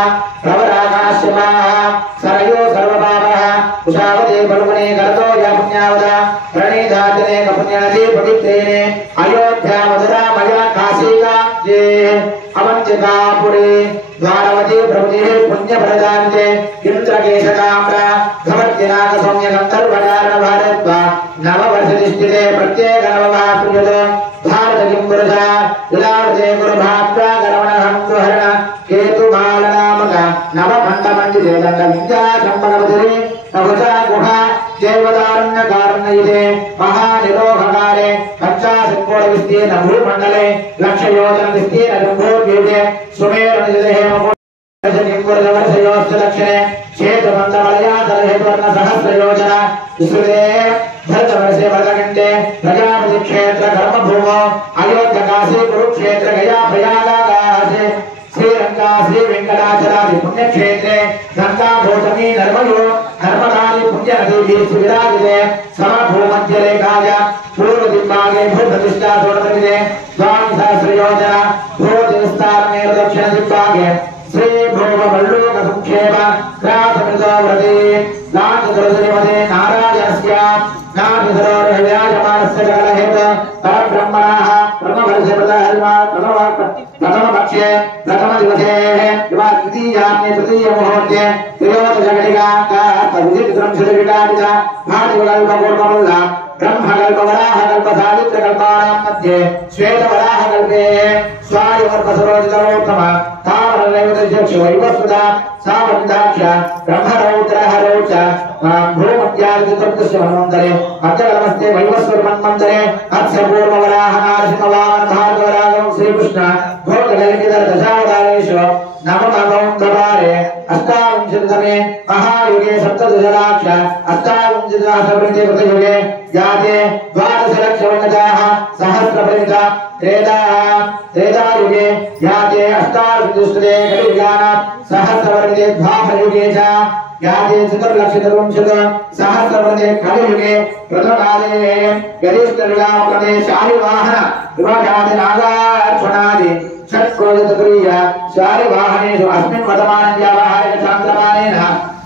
प्रवराकाश्यमाः सरयो सर्वपापः कुशावती बलुगुणे करतो या पुण्यावदा प्रणीधातने कपुण्यनदी पवित्रेणे अयोध्या मधुरा मया काशीका जे अवंतिकापुरी द्वारवती प्रभृतिः पुण्यप्रदान्ते इंद्रकेशकाम्र घमत्यनाग सौम्य गन्धर्वधारण भारत्वा नववर्षदिष्टिते प्रत्येक नववाप्रियतो भारत किंपुरुषा विलावते गुरुभाप्रा गरवणहंसुहरण केतुमालनामक नवखण्डमण्डिते दण्डविद्या सम्पन्नवतिरे नभुजा गुहा जैवदारण्यकारण्ययुते महानिरोहकारे पञ्चाशत्कोटिविस्तीर्ण भूमण्डले लक्षयोजन विस्तीर्ण जम्बोद्वीपे सुमेरुनिजदेहमपुरवर्षयोस्तदक्षिणे क्षेत्रमन्दमलयातलहेतुवर्ण सहस्रयोजन विस्तृते भरतवर्षे भरतकण्ठे प्रजापति क्षेत्र कर्मभूमो अयोध्यकाशी कुरुक्षेत्र गया प्रयागाकाशे श्रीरंगा श्री वेंकटाचलादि पुण्यक्षेत्रे गंगा गौतमी नर्मयो नर्मदादि पुण्यनदी विराजिते समभूमध्यरेखाय पूर्वदिग्भागे भूप्रतिष्ठा सोनप्रतिदे द्वादशसहस्रयोजना भूदेवस्थाने दक्षिणदिग्भागे श्री भूमवल्लोक संक्षेप ग्रासमृतो व्रते नाथदुर्जयवदे नारायणस्य नाथदुर्विराजमानस्य जगलहेत परब्रह्मणः प्रथमवर्षे प्रथमपक्षे प्रथमदिवसे द्वितीयान्ये तृतीयमुहूर्ते त्रयोदशघटिकाविदित्रंशतिविटाटित भाटिकल्पपूर्वमुल्ल ब्रह्मकल्पवराहकल्पसावित्रकल्पानां मध्ये श्वेतवराहकल्पे स्वायुवर्पसरोजितरोत्तम तामरलैवतचक्षु वैवस्वता सावन्ताक्ष ब्रह्मरौद्रहरौच भूमध्यादितृप्तस्य मन्वन्तरे अत्यगमस्ते वैवस्वरमन्वन्तरे अस्य पूर्ववराहनारसिंहवामन भार्गवरागं श्रीकृष्ण भोगकलिकितर दशावतारेषु नवमगौन्दवारे अष्टाविंशतितमे महायुगे सप्तदशलाक्ष अष्टाविंशतिसहस्रप्रति कृतयुगे याते द्वादशलक्षवर्णजाः सहस्रपरिमिता त्रेतायुगे याते अष्टाविंशतिष्ठते कलियुगानां सहस्रवर्णिते द्वापरयुगे च याते चतुर्लक्षचतुर्विंशत् सहस्रवर्णिते कलियुगे प्रथमकाले गरीष्ठविलामकृते शालिवाहन विभागादि नागार्जुनादि षट्कोटितुरीय शालिवाहनेषु अस्मिन् वर्तमानव्यावहारिक चान्द्रमानेन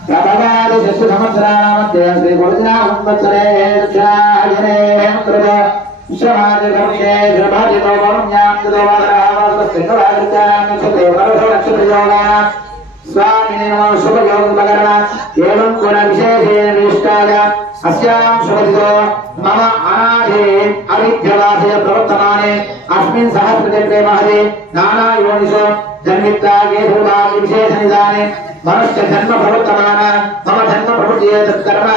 प्रभवादि षष्ठसंवत्सराणामध्ये श्रीगुरुजनावत्सरे दक्षिणायने कृत विश्वमादिकर्षे श्रीभाजितो वरुण्यां कृतोवादरावस्तुवादित्यानां नक्षत्रे वरुषनक्षत्रयोगानां स्वामिने नमः शुभयोगपकरण एवं गुणविशेषेण विशिष्टाय अस्यां शुभदितो मम अनादे अविद्यवासे प्रवर्तमाने अस्मिन् सहस्रचक्रे महते नानायोनिषु जन्मित्तागे भूभागे विशेषनिदाने मनुष्य जन्म प्रवर्तमान मम जन्म प्रवृत्तिये तत्कर्म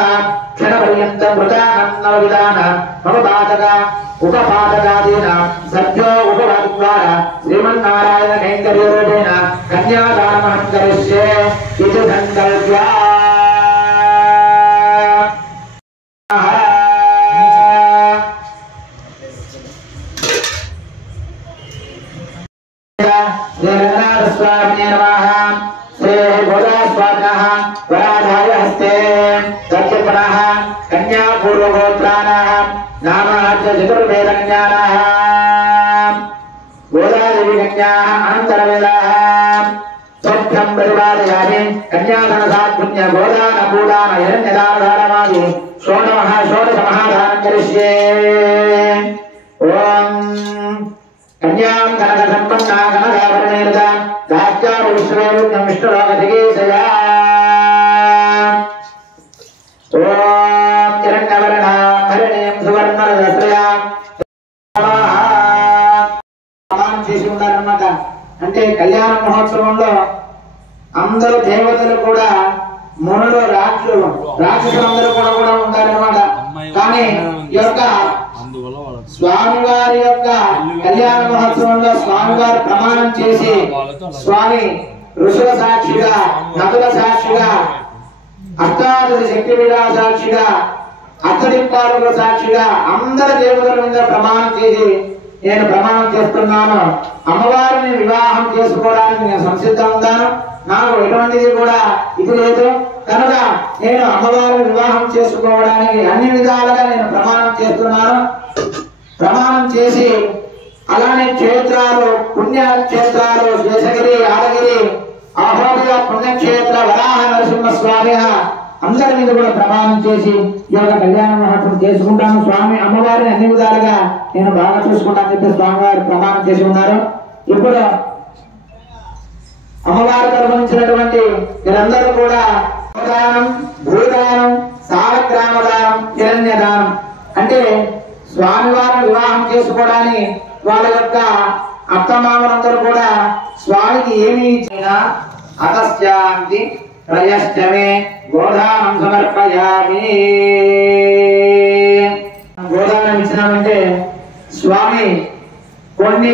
क्षणपर्यन्तं वृतानं नवविधान मम पातक उपपातकादीनां सद्यो उपवाद ద్వారా శ్రీమన్నారాయణ కైంకర్యరూపేణ కన్యాదానమహం కరిష్యే ఇది సంకల్ప్య శ్రీ రంగనాథస్వామినే నమః శ్రీ గోదాస్వామినః వరాధాయ హస్తే దక్షిణః కన్యా పూర్వగోత్రాణః నామాచ చతుర్వేదజ్ఞానః గోదాదేవి కన్యాః అనంతరవేదాః సౌఖ్యం పరిపాలయామి కన్యాధనసాత్పుణ్య గోదాన పూదాన హిరణ్యదానధారమాది షోడశ మహాదానం కరిష్యే ఓం కన్యాం కనక సంపన్నా కనకాభరణేన దాస్యారు విశ్వరూపం విష్ణులోకధికేశయా ఓం హిరణ్యవర్ణ హరిణీం సువర్ణరజస్రయాం ప్రమాణం చేసి ఉన్నారన్నమాట. అంటే కళ్యాణ మహోత్సవంలో అందరూ దేవతలు కూడా మునులు రాక్షసులందరూ కూడా ఉంటారన్నమాట. కానీ ఈ యొక్క స్వామివారి యొక్క కళ్యాణ మహోత్సవంలో స్వామివారు ప్రమాణం చేసి స్వామి ఋషుల సాక్షిగా నదుల సాక్షిగా అష్టాదశ శక్తి పీఠాల సాక్షిగా అష్టదిక్పాలకుల సాక్షిగా అందరి దేవతల మీద ప్రమాణం చేసి నేను ప్రమాణం చేస్తున్నాను, అమ్మవారిని వివాహం చేసుకోవడానికి నేను సంసిద్ధంగా ఉన్నాను, నాకు ఎటువంటిది కూడా ఇది లేదు కనుక నేను అమ్మవారిని వివాహం చేసుకోవడానికి అన్ని విధాలుగా నేను ప్రమాణం చేస్తున్నాను. ప్రమాణం చేసి అలానే క్షేత్రాలు పుణ్యక్షేత్రాలు శేషగిరి యాదగిరి ఆహోబిల పుణ్యక్షేత్ర వరాహ నరసింహస్వామి అందరి మీద కూడా ప్రమాణం చేసి ఈ యొక్క కళ్యాణ మహోత్సవం చేసుకుంటాను. స్వామి అమ్మవారిని అన్ని విధాలుగా నేను బాగా చూసుకుంటానని చెప్పి స్వామివారు ప్రమాణం చేసి ఉన్నారు. ఇప్పుడు అమ్మవారి తరపునిచ్చినటువంటి మీరందరూ కూడా దానం, భూదానం, సాలగ్రామదానం, హిరణ్యదానం అంటే స్వామివారిని వివాహం చేసుకోవడానికి వాళ్ళ యొక్క అత్తమామలందరూ కూడా స్వామికి ఏమి ఇచ్చినా అతశ్చాంతి ప్రయష్టమే గోదానం సమర్పయామి. గోదానం ఇచ్చినామంటే స్వామి కొన్ని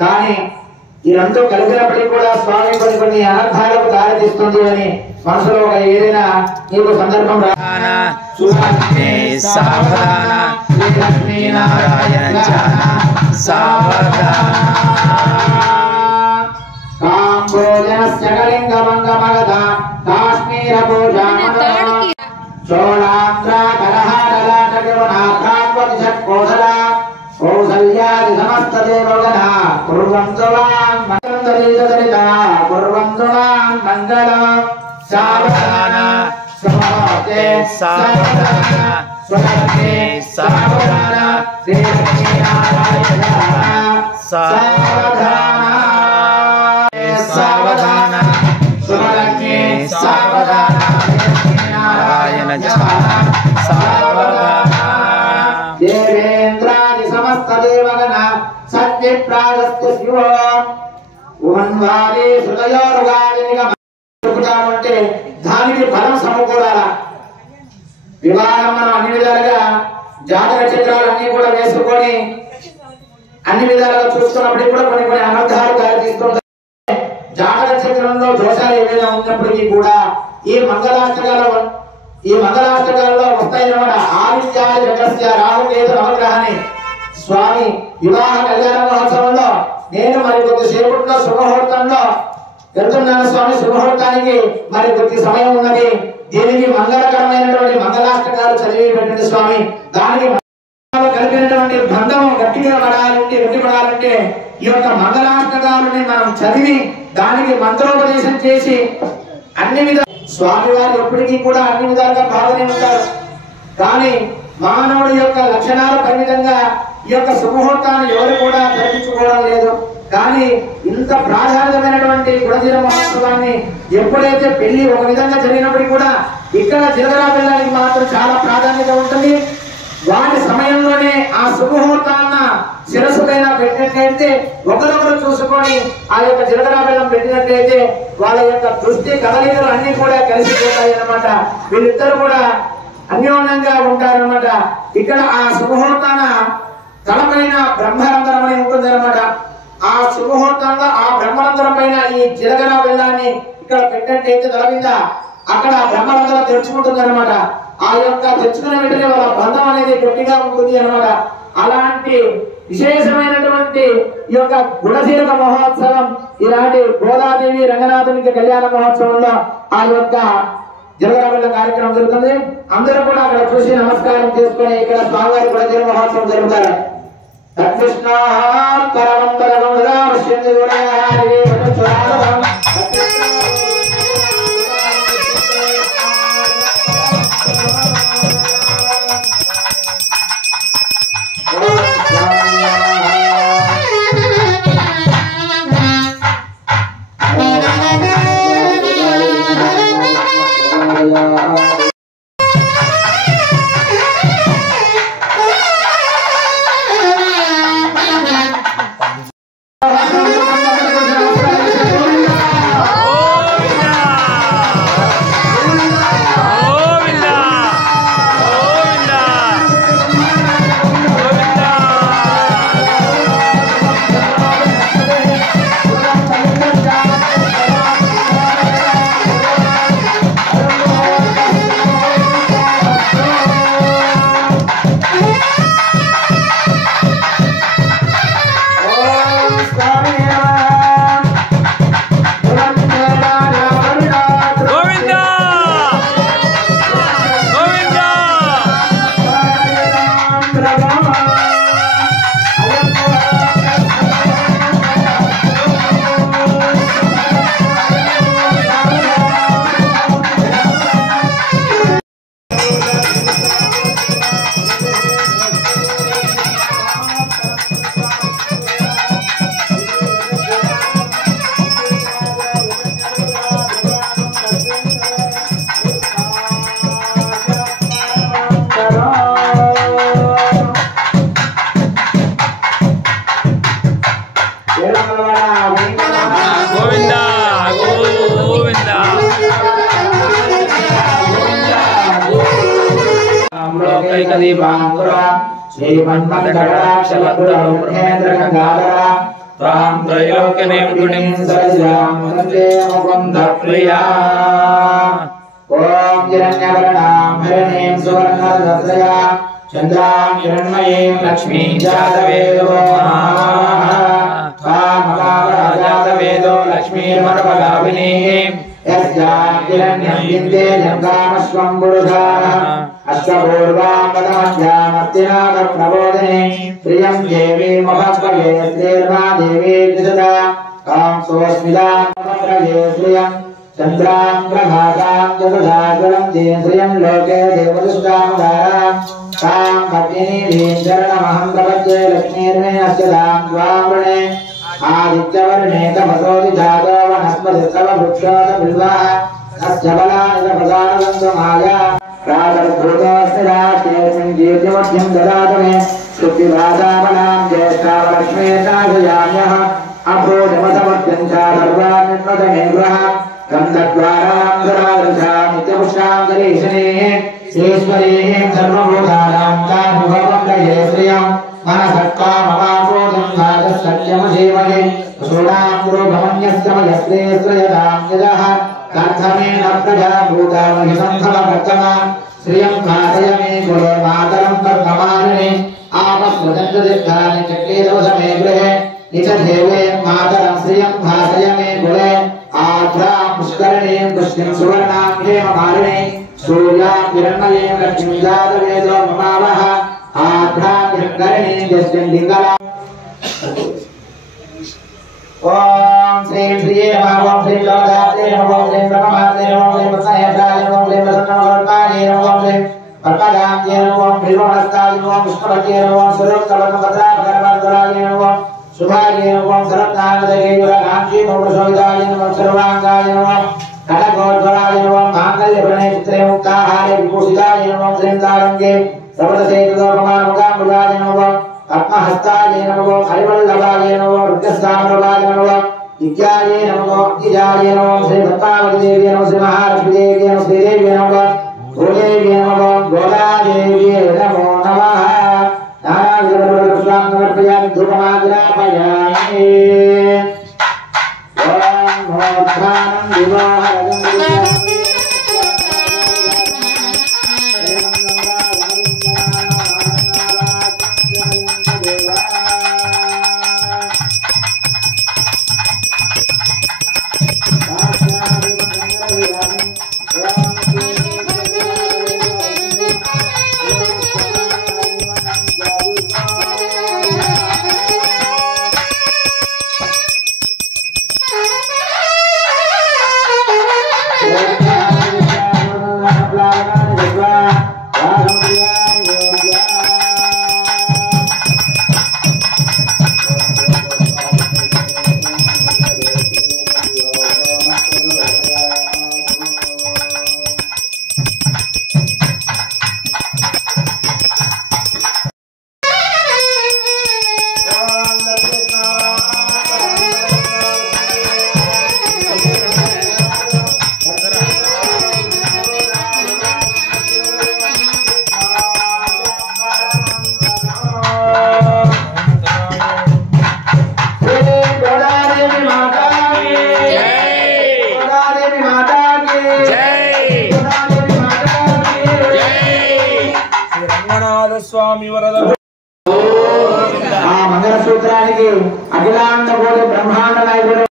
కానీ ఇదంతా కలిసినప్పటికీ కూడా స్వామి కొన్ని అనర్థాలకు దారితీస్తుంది అని మనసులో ఒక ఏదైనా నీకు సందర్భం కౌసల్యాది సమస్త దేవగణ కుర్వంతువాన్ మంగళదరితా కుర్వంతువాన్ మంగళం సావధాన సమోతే సావధాన స్వరతే సావధాన శ్రీ లక్ష్మీ నారాయణ సావధాన సంవాదే హృదయోరుగాదినిగా దానికి ఫలం సమకూరాల. వివాహం మనం అన్ని విధాలుగా జాతక చక్రాలన్నీ కూడా వేసుకొని అన్ని విధాలుగా చూస్తున్నప్పటికీ కూడా కొన్ని కొన్ని అనర్థాలు దారితీస్తుంటాయి. జాతక చక్రంలో దోషాలు ఏవైనా ఉన్నప్పటికీ కూడా ఈ మంగళాష్టకాలలో వస్తాయన్నమాట. ఆదిత్యాయ జగస్య రాహుకేతు నవగ్రహాన్ని స్వామి వివాహ కళ్యాణ మహోత్సవంలో నేను మరి కొద్దిసేపట్లో శుభముహూర్తంలో వెళ్తున్నాను స్వామి. శుభముహూర్తానికి మరి కొద్ది సమయం ఉన్నది. దీనికి మంగళకరమైనటువంటి మంగళాష్టకాలు చదివి పెట్టండి స్వామి. దానికి కలిపినటువంటి బంధం గట్టిపడాలంటే ఈ యొక్క మంగళాష్టకాలని మనం చదివి దానికి మంత్రోపదేశం చేసి అన్ని విధాలు స్వామి వారు ఎప్పటికీ కూడా అన్ని విధాలుగా బాగానే ఉంటారు. కానీ మానవుడి యొక్క లక్షణాలు పరిమితంగా ఈ యొక్క శుభముహూర్తాన్ని ఎవరు కూడా జరిపించుకోవడం లేదు. కానీ ఇంత ప్రాధాన్యమైనటువంటి గుణజీర మహోత్సవాన్ని ఎప్పుడైతే పెళ్లి ఒక విధంగా జరిగినప్పటికీ కూడా ఇక్కడ జిలగరా వెళ్ళడానికి మాత్రం చాలా ప్రాధాన్యత ఉంటుంది. వాటి సమయంలోనే ఆ శుభముహూర్తాన్న శిరస్సు పైన పెట్టినట్లయితే ఒకరొకరు చూసుకొని ఆ యొక్క జిలగరా బెల్లం పెట్టినట్లయితే వాళ్ళ యొక్క దృష్టి కదలికలు అన్ని కూడా కలిసిపోతాయి అన్నమాట. వీళ్ళిద్దరు కూడా అన్యోన్యంగా ఉంటారన్నమాట. ఇక్కడ ఆ శుభముహూర్తాన తలపైన బ్రహ్మరంధ్రం అని ఉంటుంది అన్నమాట. ఆ శుభముహూర్తంలో ఆ బ్రహ్మరంధ్రం పైన ఈ జిలగరా బెల్లాన్ని ఇక్కడ పెట్టినట్లయితే తల మీద అక్కడ బ్రహ్మరంధ్రం తెరుచుకుంటుంది అనమాట. ఆ యొక్క తెచ్చుకున్న వెంటనే వాళ్ళ బంధం అనేది గట్టిగా ఉంటుంది అనమాట. అలాంటి విశేషమైనటువంటి ఈ యొక్క గుణశీలక మహోత్సవం ఇలాంటి గోదాదేవి రంగనాథునికి కళ్యాణ మహోత్సవంలో ఆ యొక్క జరగబడ్డ కార్యక్రమం జరుగుతుంది. అందరూ కూడా అక్కడ చూసి నమస్కారం చేసుకుని ఇక్కడ స్వామివారి గుణశీల మహోత్సవం జరుగుతారు. కృష్ణ పరమం పరమం రామశ్యంది लक्ष्मी जातवेदो जातवेदो लक्ष्मी मरवलाभिनी यस्यां विन्दे जंगामस्वं पुरुषाः अष्टपूर्वामदमध्यामर्तिनाग प्रबोधिनी प्रियं देवी महत्वये श्रीर्मा देवी कृतदा कां सोऽस्मिता महत्वये श्रियं चन्द्रां प्रभासां जगदागुणं श्रियं लोके देवदुष्टामदारा तां पत्नीं शरणमहं प्रपद्ये लक्ष्मीर्मे अस्यदां स्वामृणे आदित्यवर्णे तपसोऽधि जातो वनस्पतिस्तववृक्षोऽधबिल्वः अस्य बलानिधप्रदानगन्धमाया प्रातर्भूतोऽस्ति राष्ट्रेऽस्मिन् कीर्तिमध्यं ददातु मे श्रुतिभाषाबलां ज्येष्ठावलक्ष्मीर्नाशयाम्यः अभो जमसमत्यं च सर्वान्यन्वतमे गृह गन्धद्वारान्तरादृशां नित्यपुष्टां दरीशनेः ईश्वरीं सर्वभूतानां तानुभवङ्गये श्रियं मनसत्कामवापोदं भागसत्यमजीमहे वसूनां गुरुभवन्यस्य मयश्रेयश्रयदां यजः कर्थमेन प्रजाभूतामहि सन्धवकर्तमा श्रियं घातय मे कुले मातरं कर्ममालिनि आपस्वदन्तदिग्धानि चक्रेदवसमे गृहे निचधेवे मातरं श्रियं घातय मे कुले आद्रां पुष्करणीं पुष्टिं सुवर्णां हेममालिनि सूर्यां हिरण्मयीं लक्ष्मीं जातवेदो ममावः आद्रां हिरण्मयीं यस्मिन् लिङ्गला ओम श्री श्री नमः ओम श्री लोकदाते नमः ओम श्री ब्रह्माते नमः ओम श्री वत्सयत्राय नमः ओम श्री प्रसन्नवरपाणे नमः ओम श्री पद्मदान्ते नमः ओम श्री विष्णुहस्ताय नमः ओम विष्णुपते नमः ओम स्वरूपकल्पभद्राभगवान् नमः ओम शुभाय नमः ओम सरत्नागदये युरगांशी नमः नमः सर्वांगाय नमः कटकोज्वलाय नमः मांगल्यप्रणय चित्रे मुक्ताहारे विभूषिताय नमः श्री तारंगे सर्वदशेतोपमामुखाम्बुजाय नमः पद्महस्ताय नमः हरिवल्लभाय नमः रुद्रस्ताम्रभाय नमः विद्याय नमः अब्धिजाय नमः श्री पद्मावती देवी नमः श्री महालक्ष्मी देवी नमः श्री देवी नमः भूदेवी नमः गोदादेवी नमो नमः नारायणपुष्पां समर्पयामि धूपमाग्रापयामि ओम मोक्षानं विवाहं स्वामी वरद ఆ మంగళసూత్రానికి అఖిలాండ కోటి బ్రహ్మాండ నాయకుడు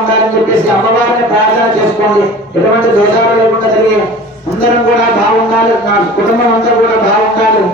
ఉంటారని చెప్పేసి అమ్మవారిని ప్రార్థన చేసుకోండి. ఎటువంటి దోషాలు లేకుండా జరిగే అందరం కూడా బాగుండాలి, నా కుటుంబం అంతా కూడా బాగుండాలి.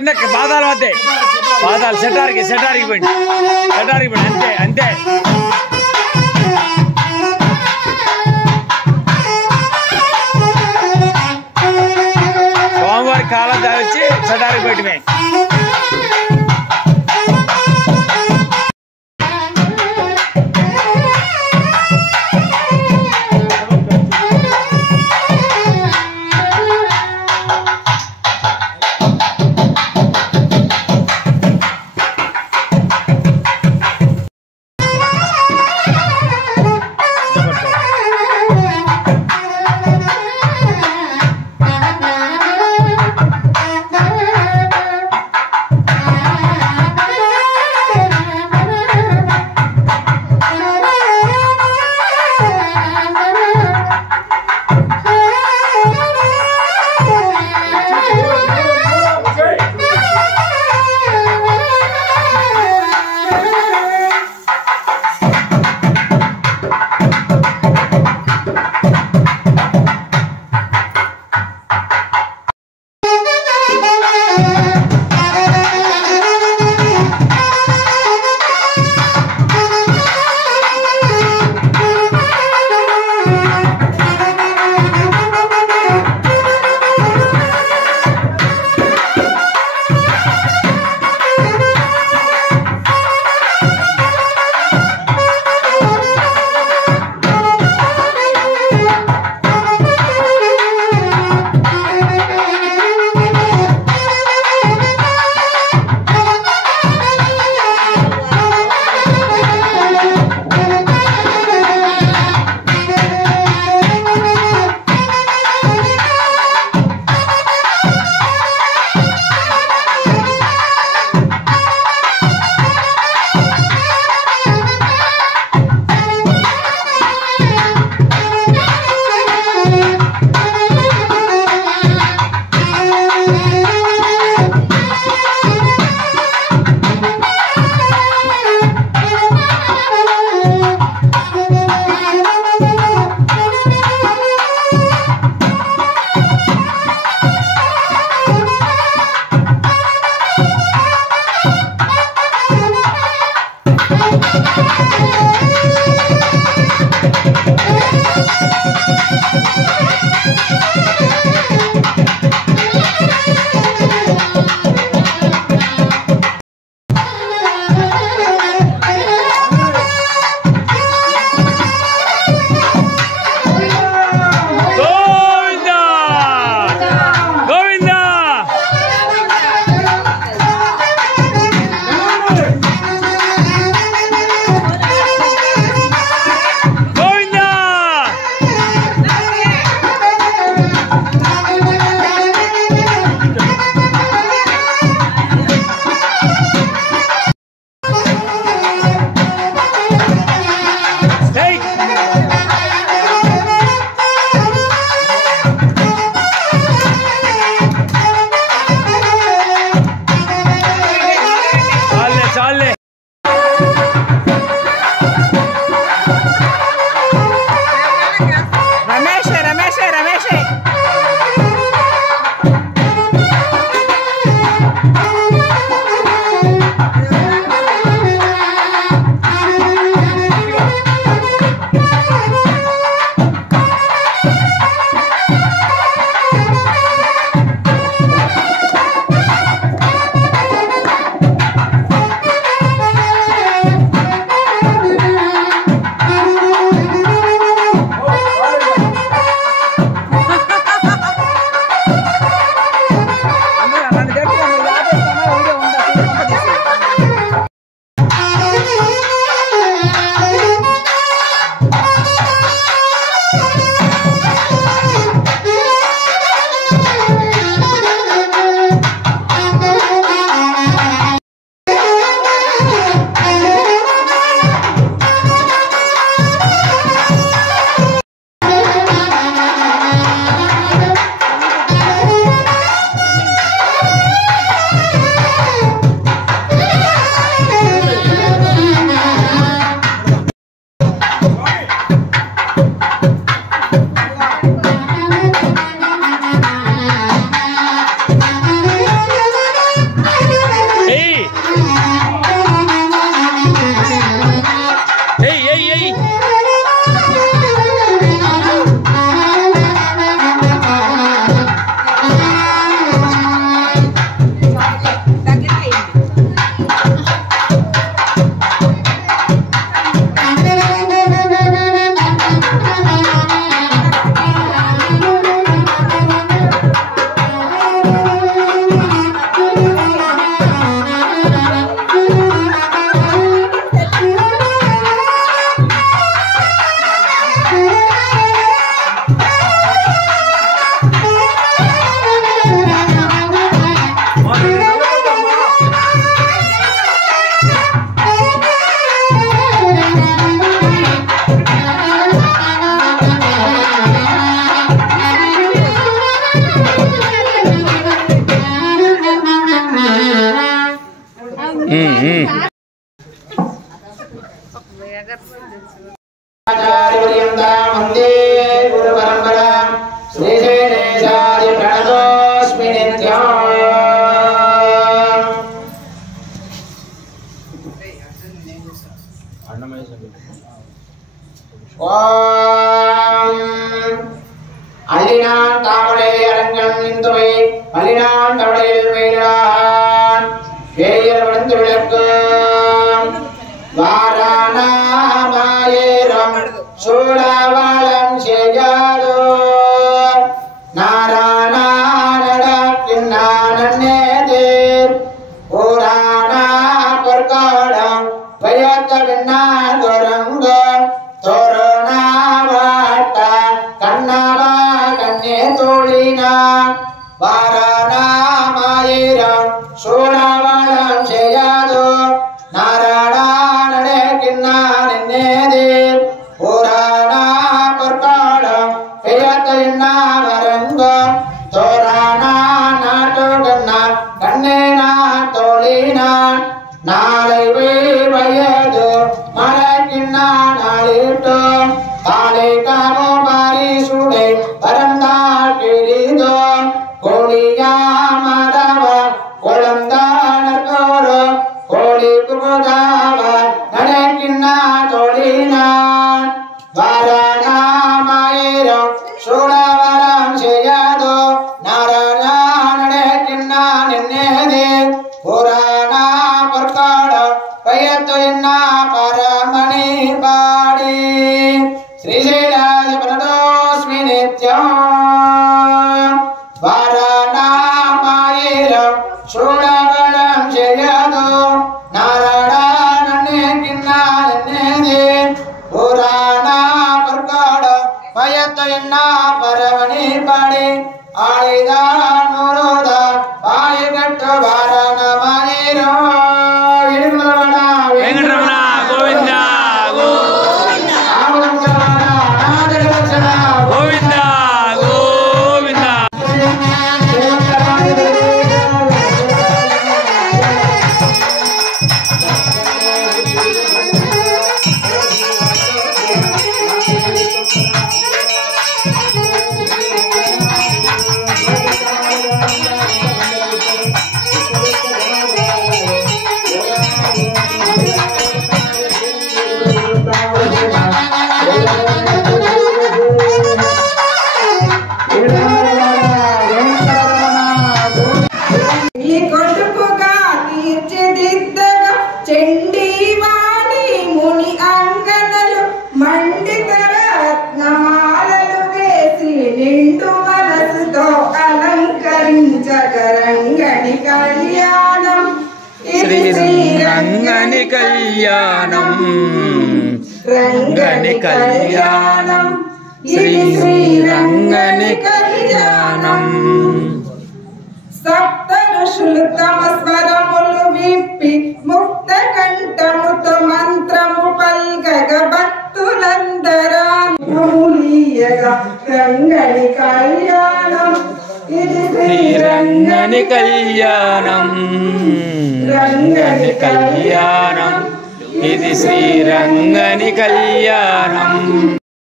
కిందకి పాదాలు వద్దే పాదాలు సెటారికి పోయింది అంతే అంతే స్వామివారి కాళ్ళ దాచి సెటారికి పోయటమే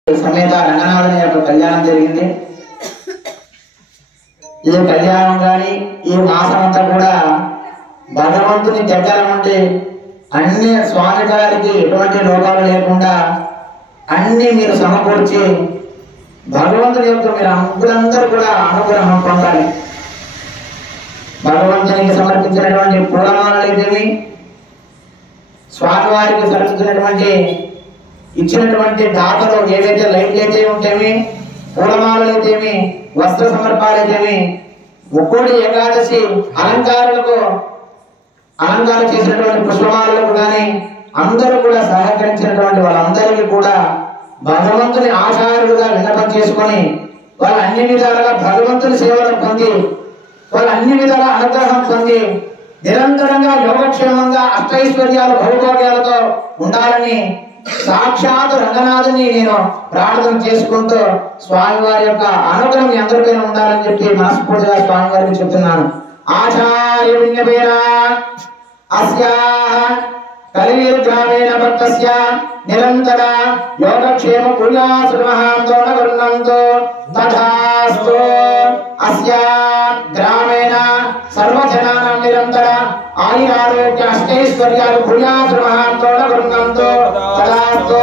సమేత రంగనాథుని యొక్క కళ్యాణం జరిగింది. ఈ కళ్యాణం కానీ ఈ మాసం అంతా కూడా భగవంతుని దగ్గర ఉండి అన్ని స్వామి గారికి ఎటువంటి లోపాలు లేకుండా అన్ని మీరు సమకూర్చి భగవంతుని యొక్క మీరు అంకులందరూ కూడా అనుగ్రహం పొందాలి. భగవంతునికి సమర్పించినటువంటి పూలమాలైతేమి, స్వామివారికి సమర్పించినటువంటి ఇచ్చినటువంటి దాతలు ఏవైతే లైట్లు అయితే ఉంటేమి, పూలమాలైతేమి, వస్త్ర సమర్పాలైతేమి, ముక్కోడి ఏకాదశి అలంకారం చేసినటువంటి పుష్పమాలకు కానీ అందరూ కూడా సహకరించినటువంటి వాళ్ళందరికీ కూడా భగవంతుని ఆచార్యులుగా విన్నపం చేసుకొని వాళ్ళ అన్ని విధాలుగా భగవంతుని సేవలు పొంది వాళ్ళ అన్ని విధాల అనుగ్రహం పొంది నిరంతరంగా యోగక్షేమంగా అష్టైశ్వర్యాలు భౌభోగ్యాలతో ఉండాలని సాక్షాత్ రంగనాథుని నేను ప్రార్థన చేసుకుంటూ స్వామివారి యొక్క అనుగ్రహం అందరిపైన ఉండాలని చెప్పి మనస్ఫూర్తిగా స్వామివారికి చెప్తున్నాను. ఆచార్య విజ్ఞపేన అస్యాః కలివీర్ గ్రామేణ భక్తస్య నిరంతర యోగక్షేమ పుణ్యాశ్రమహాంతో నగరుణంతో తథాస్తు. అస్య గ్రామేణ సర్వజనానాం నిరంతర ఆయురారోగ్య అష్టైశ్వర్యాలు పుణ్యాశ్రమహాంతో నగరుణంతో తథాస్తు.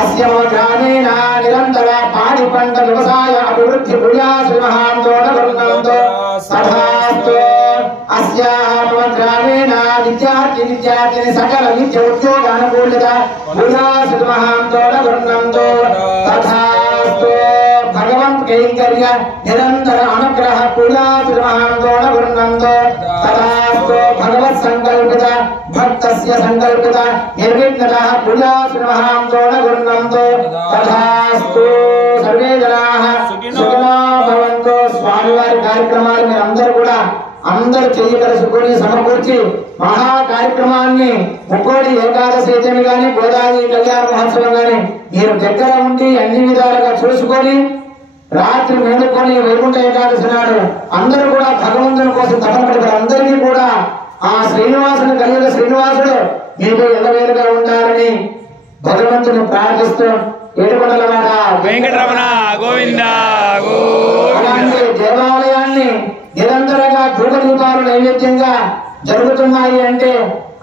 అస్య మమ గ్రామేణ నిరంతర పాడి పంట వ్యవసాయ అభివృద్ధి పుణ్యాశ్రమహాంతో నగరుణంతో తథాస్తు. అస్య మమ గ్రామేణ విద్యార్థిని సకల విద్య ఉద్యోగ అనుకూలత పుణ్యాశ్రమహాంతో నగరుణంతో తథాస్తు. భగవంత్ కైంకర్య నిరంతర అనుగ్రహ పుణ్యాశ్రమహాంతో నగరుణంతో తథాస్తు. భగవత్ సంకల్పిత భక్తస్య సంకల్పిత నిర్విఘ్నత పుణ్యాశ్రమహాంతో నగరుణంతో తథాస్తు. సర్వే జనాః సుఖినో భవంతు. స్వామివారి కార్యక్రమాలు మీరందరూ కూడా అందరూ చెయ్యి కలుసుకొని సమకూర్చి మహా కార్యక్రమాన్ని ముక్కోడి ఏకాదశి అయితేమి కానీ గోదావరి కళ్యాణ మహోత్సవం కానీ మీరు దగ్గర ఉండి అన్ని విధాలుగా చూసుకొని రాత్రి మేలుకొని వైకుంఠ ఏకాదశి నాడు అందరూ కూడా భగవంతుని కోసం తపన పడతారు. అందరికీ కూడా ఆ శ్రీనివాసుని కలిగిన శ్రీనివాసుడు మీకు ఎల్లవేలుగా ఉండాలని భగవంతుని ప్రార్థిస్తూ ఏడుకొండలవాడ వెంకటరమణ గోవింద అలాంటి దేవాలయాన్ని నిరంతరంగా ధూపదీపాలు నైవేద్యంగా జరుగుతున్నాయి అంటే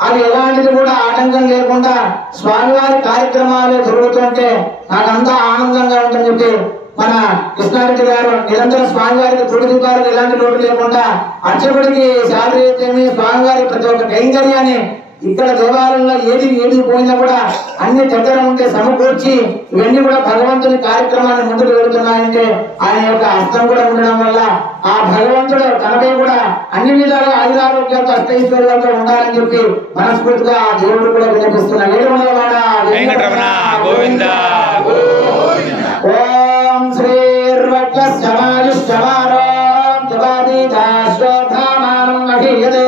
అవి ఎలాంటిది కూడా ఆటంకం లేకుండా స్వామివారి కార్యక్రమాలు జరుగుతుంటే నాకంతా ఆనందంగా ఉందని చెప్పి మన కృష్ణారెడ్డి గారు నిరంతరం స్వామివారికి ధూపదీపాలకు ఎలాంటి లోటు లేకుండా అర్చకుడికి శాలరీ అయితేమి స్వామివారి ప్రతి ఒక్క కైంకర్యాన్ని ఇక్కడ దేవాలయంలో ఏది పోయినా కూడా అన్ని దగ్గర ఉంటే సమకూర్చి ఇవన్నీ కూడా భగవంతుని కార్యక్రమాన్ని ముందుకు వెళుతున్నాయంటే ఆయన యొక్క హస్తం కూడా ఉండడం వల్ల ఆ భగవంతుడు తనపై కూడా అన్ని విధాలుగా ఆయురారోగ్యాలతో అష్టైశ్వర్యాలతో ఉండాలని చెప్పి మనస్ఫూర్తిగా ఆ దేవుడు కూడా వినిపిస్తున్నాడు. ఏడుకొండలవాడ వెంకటరమణ గోవింద ఓం శ్రీర్వక్షమాయుష్మారో జవాదీతాశ్వధామానం మహీయతే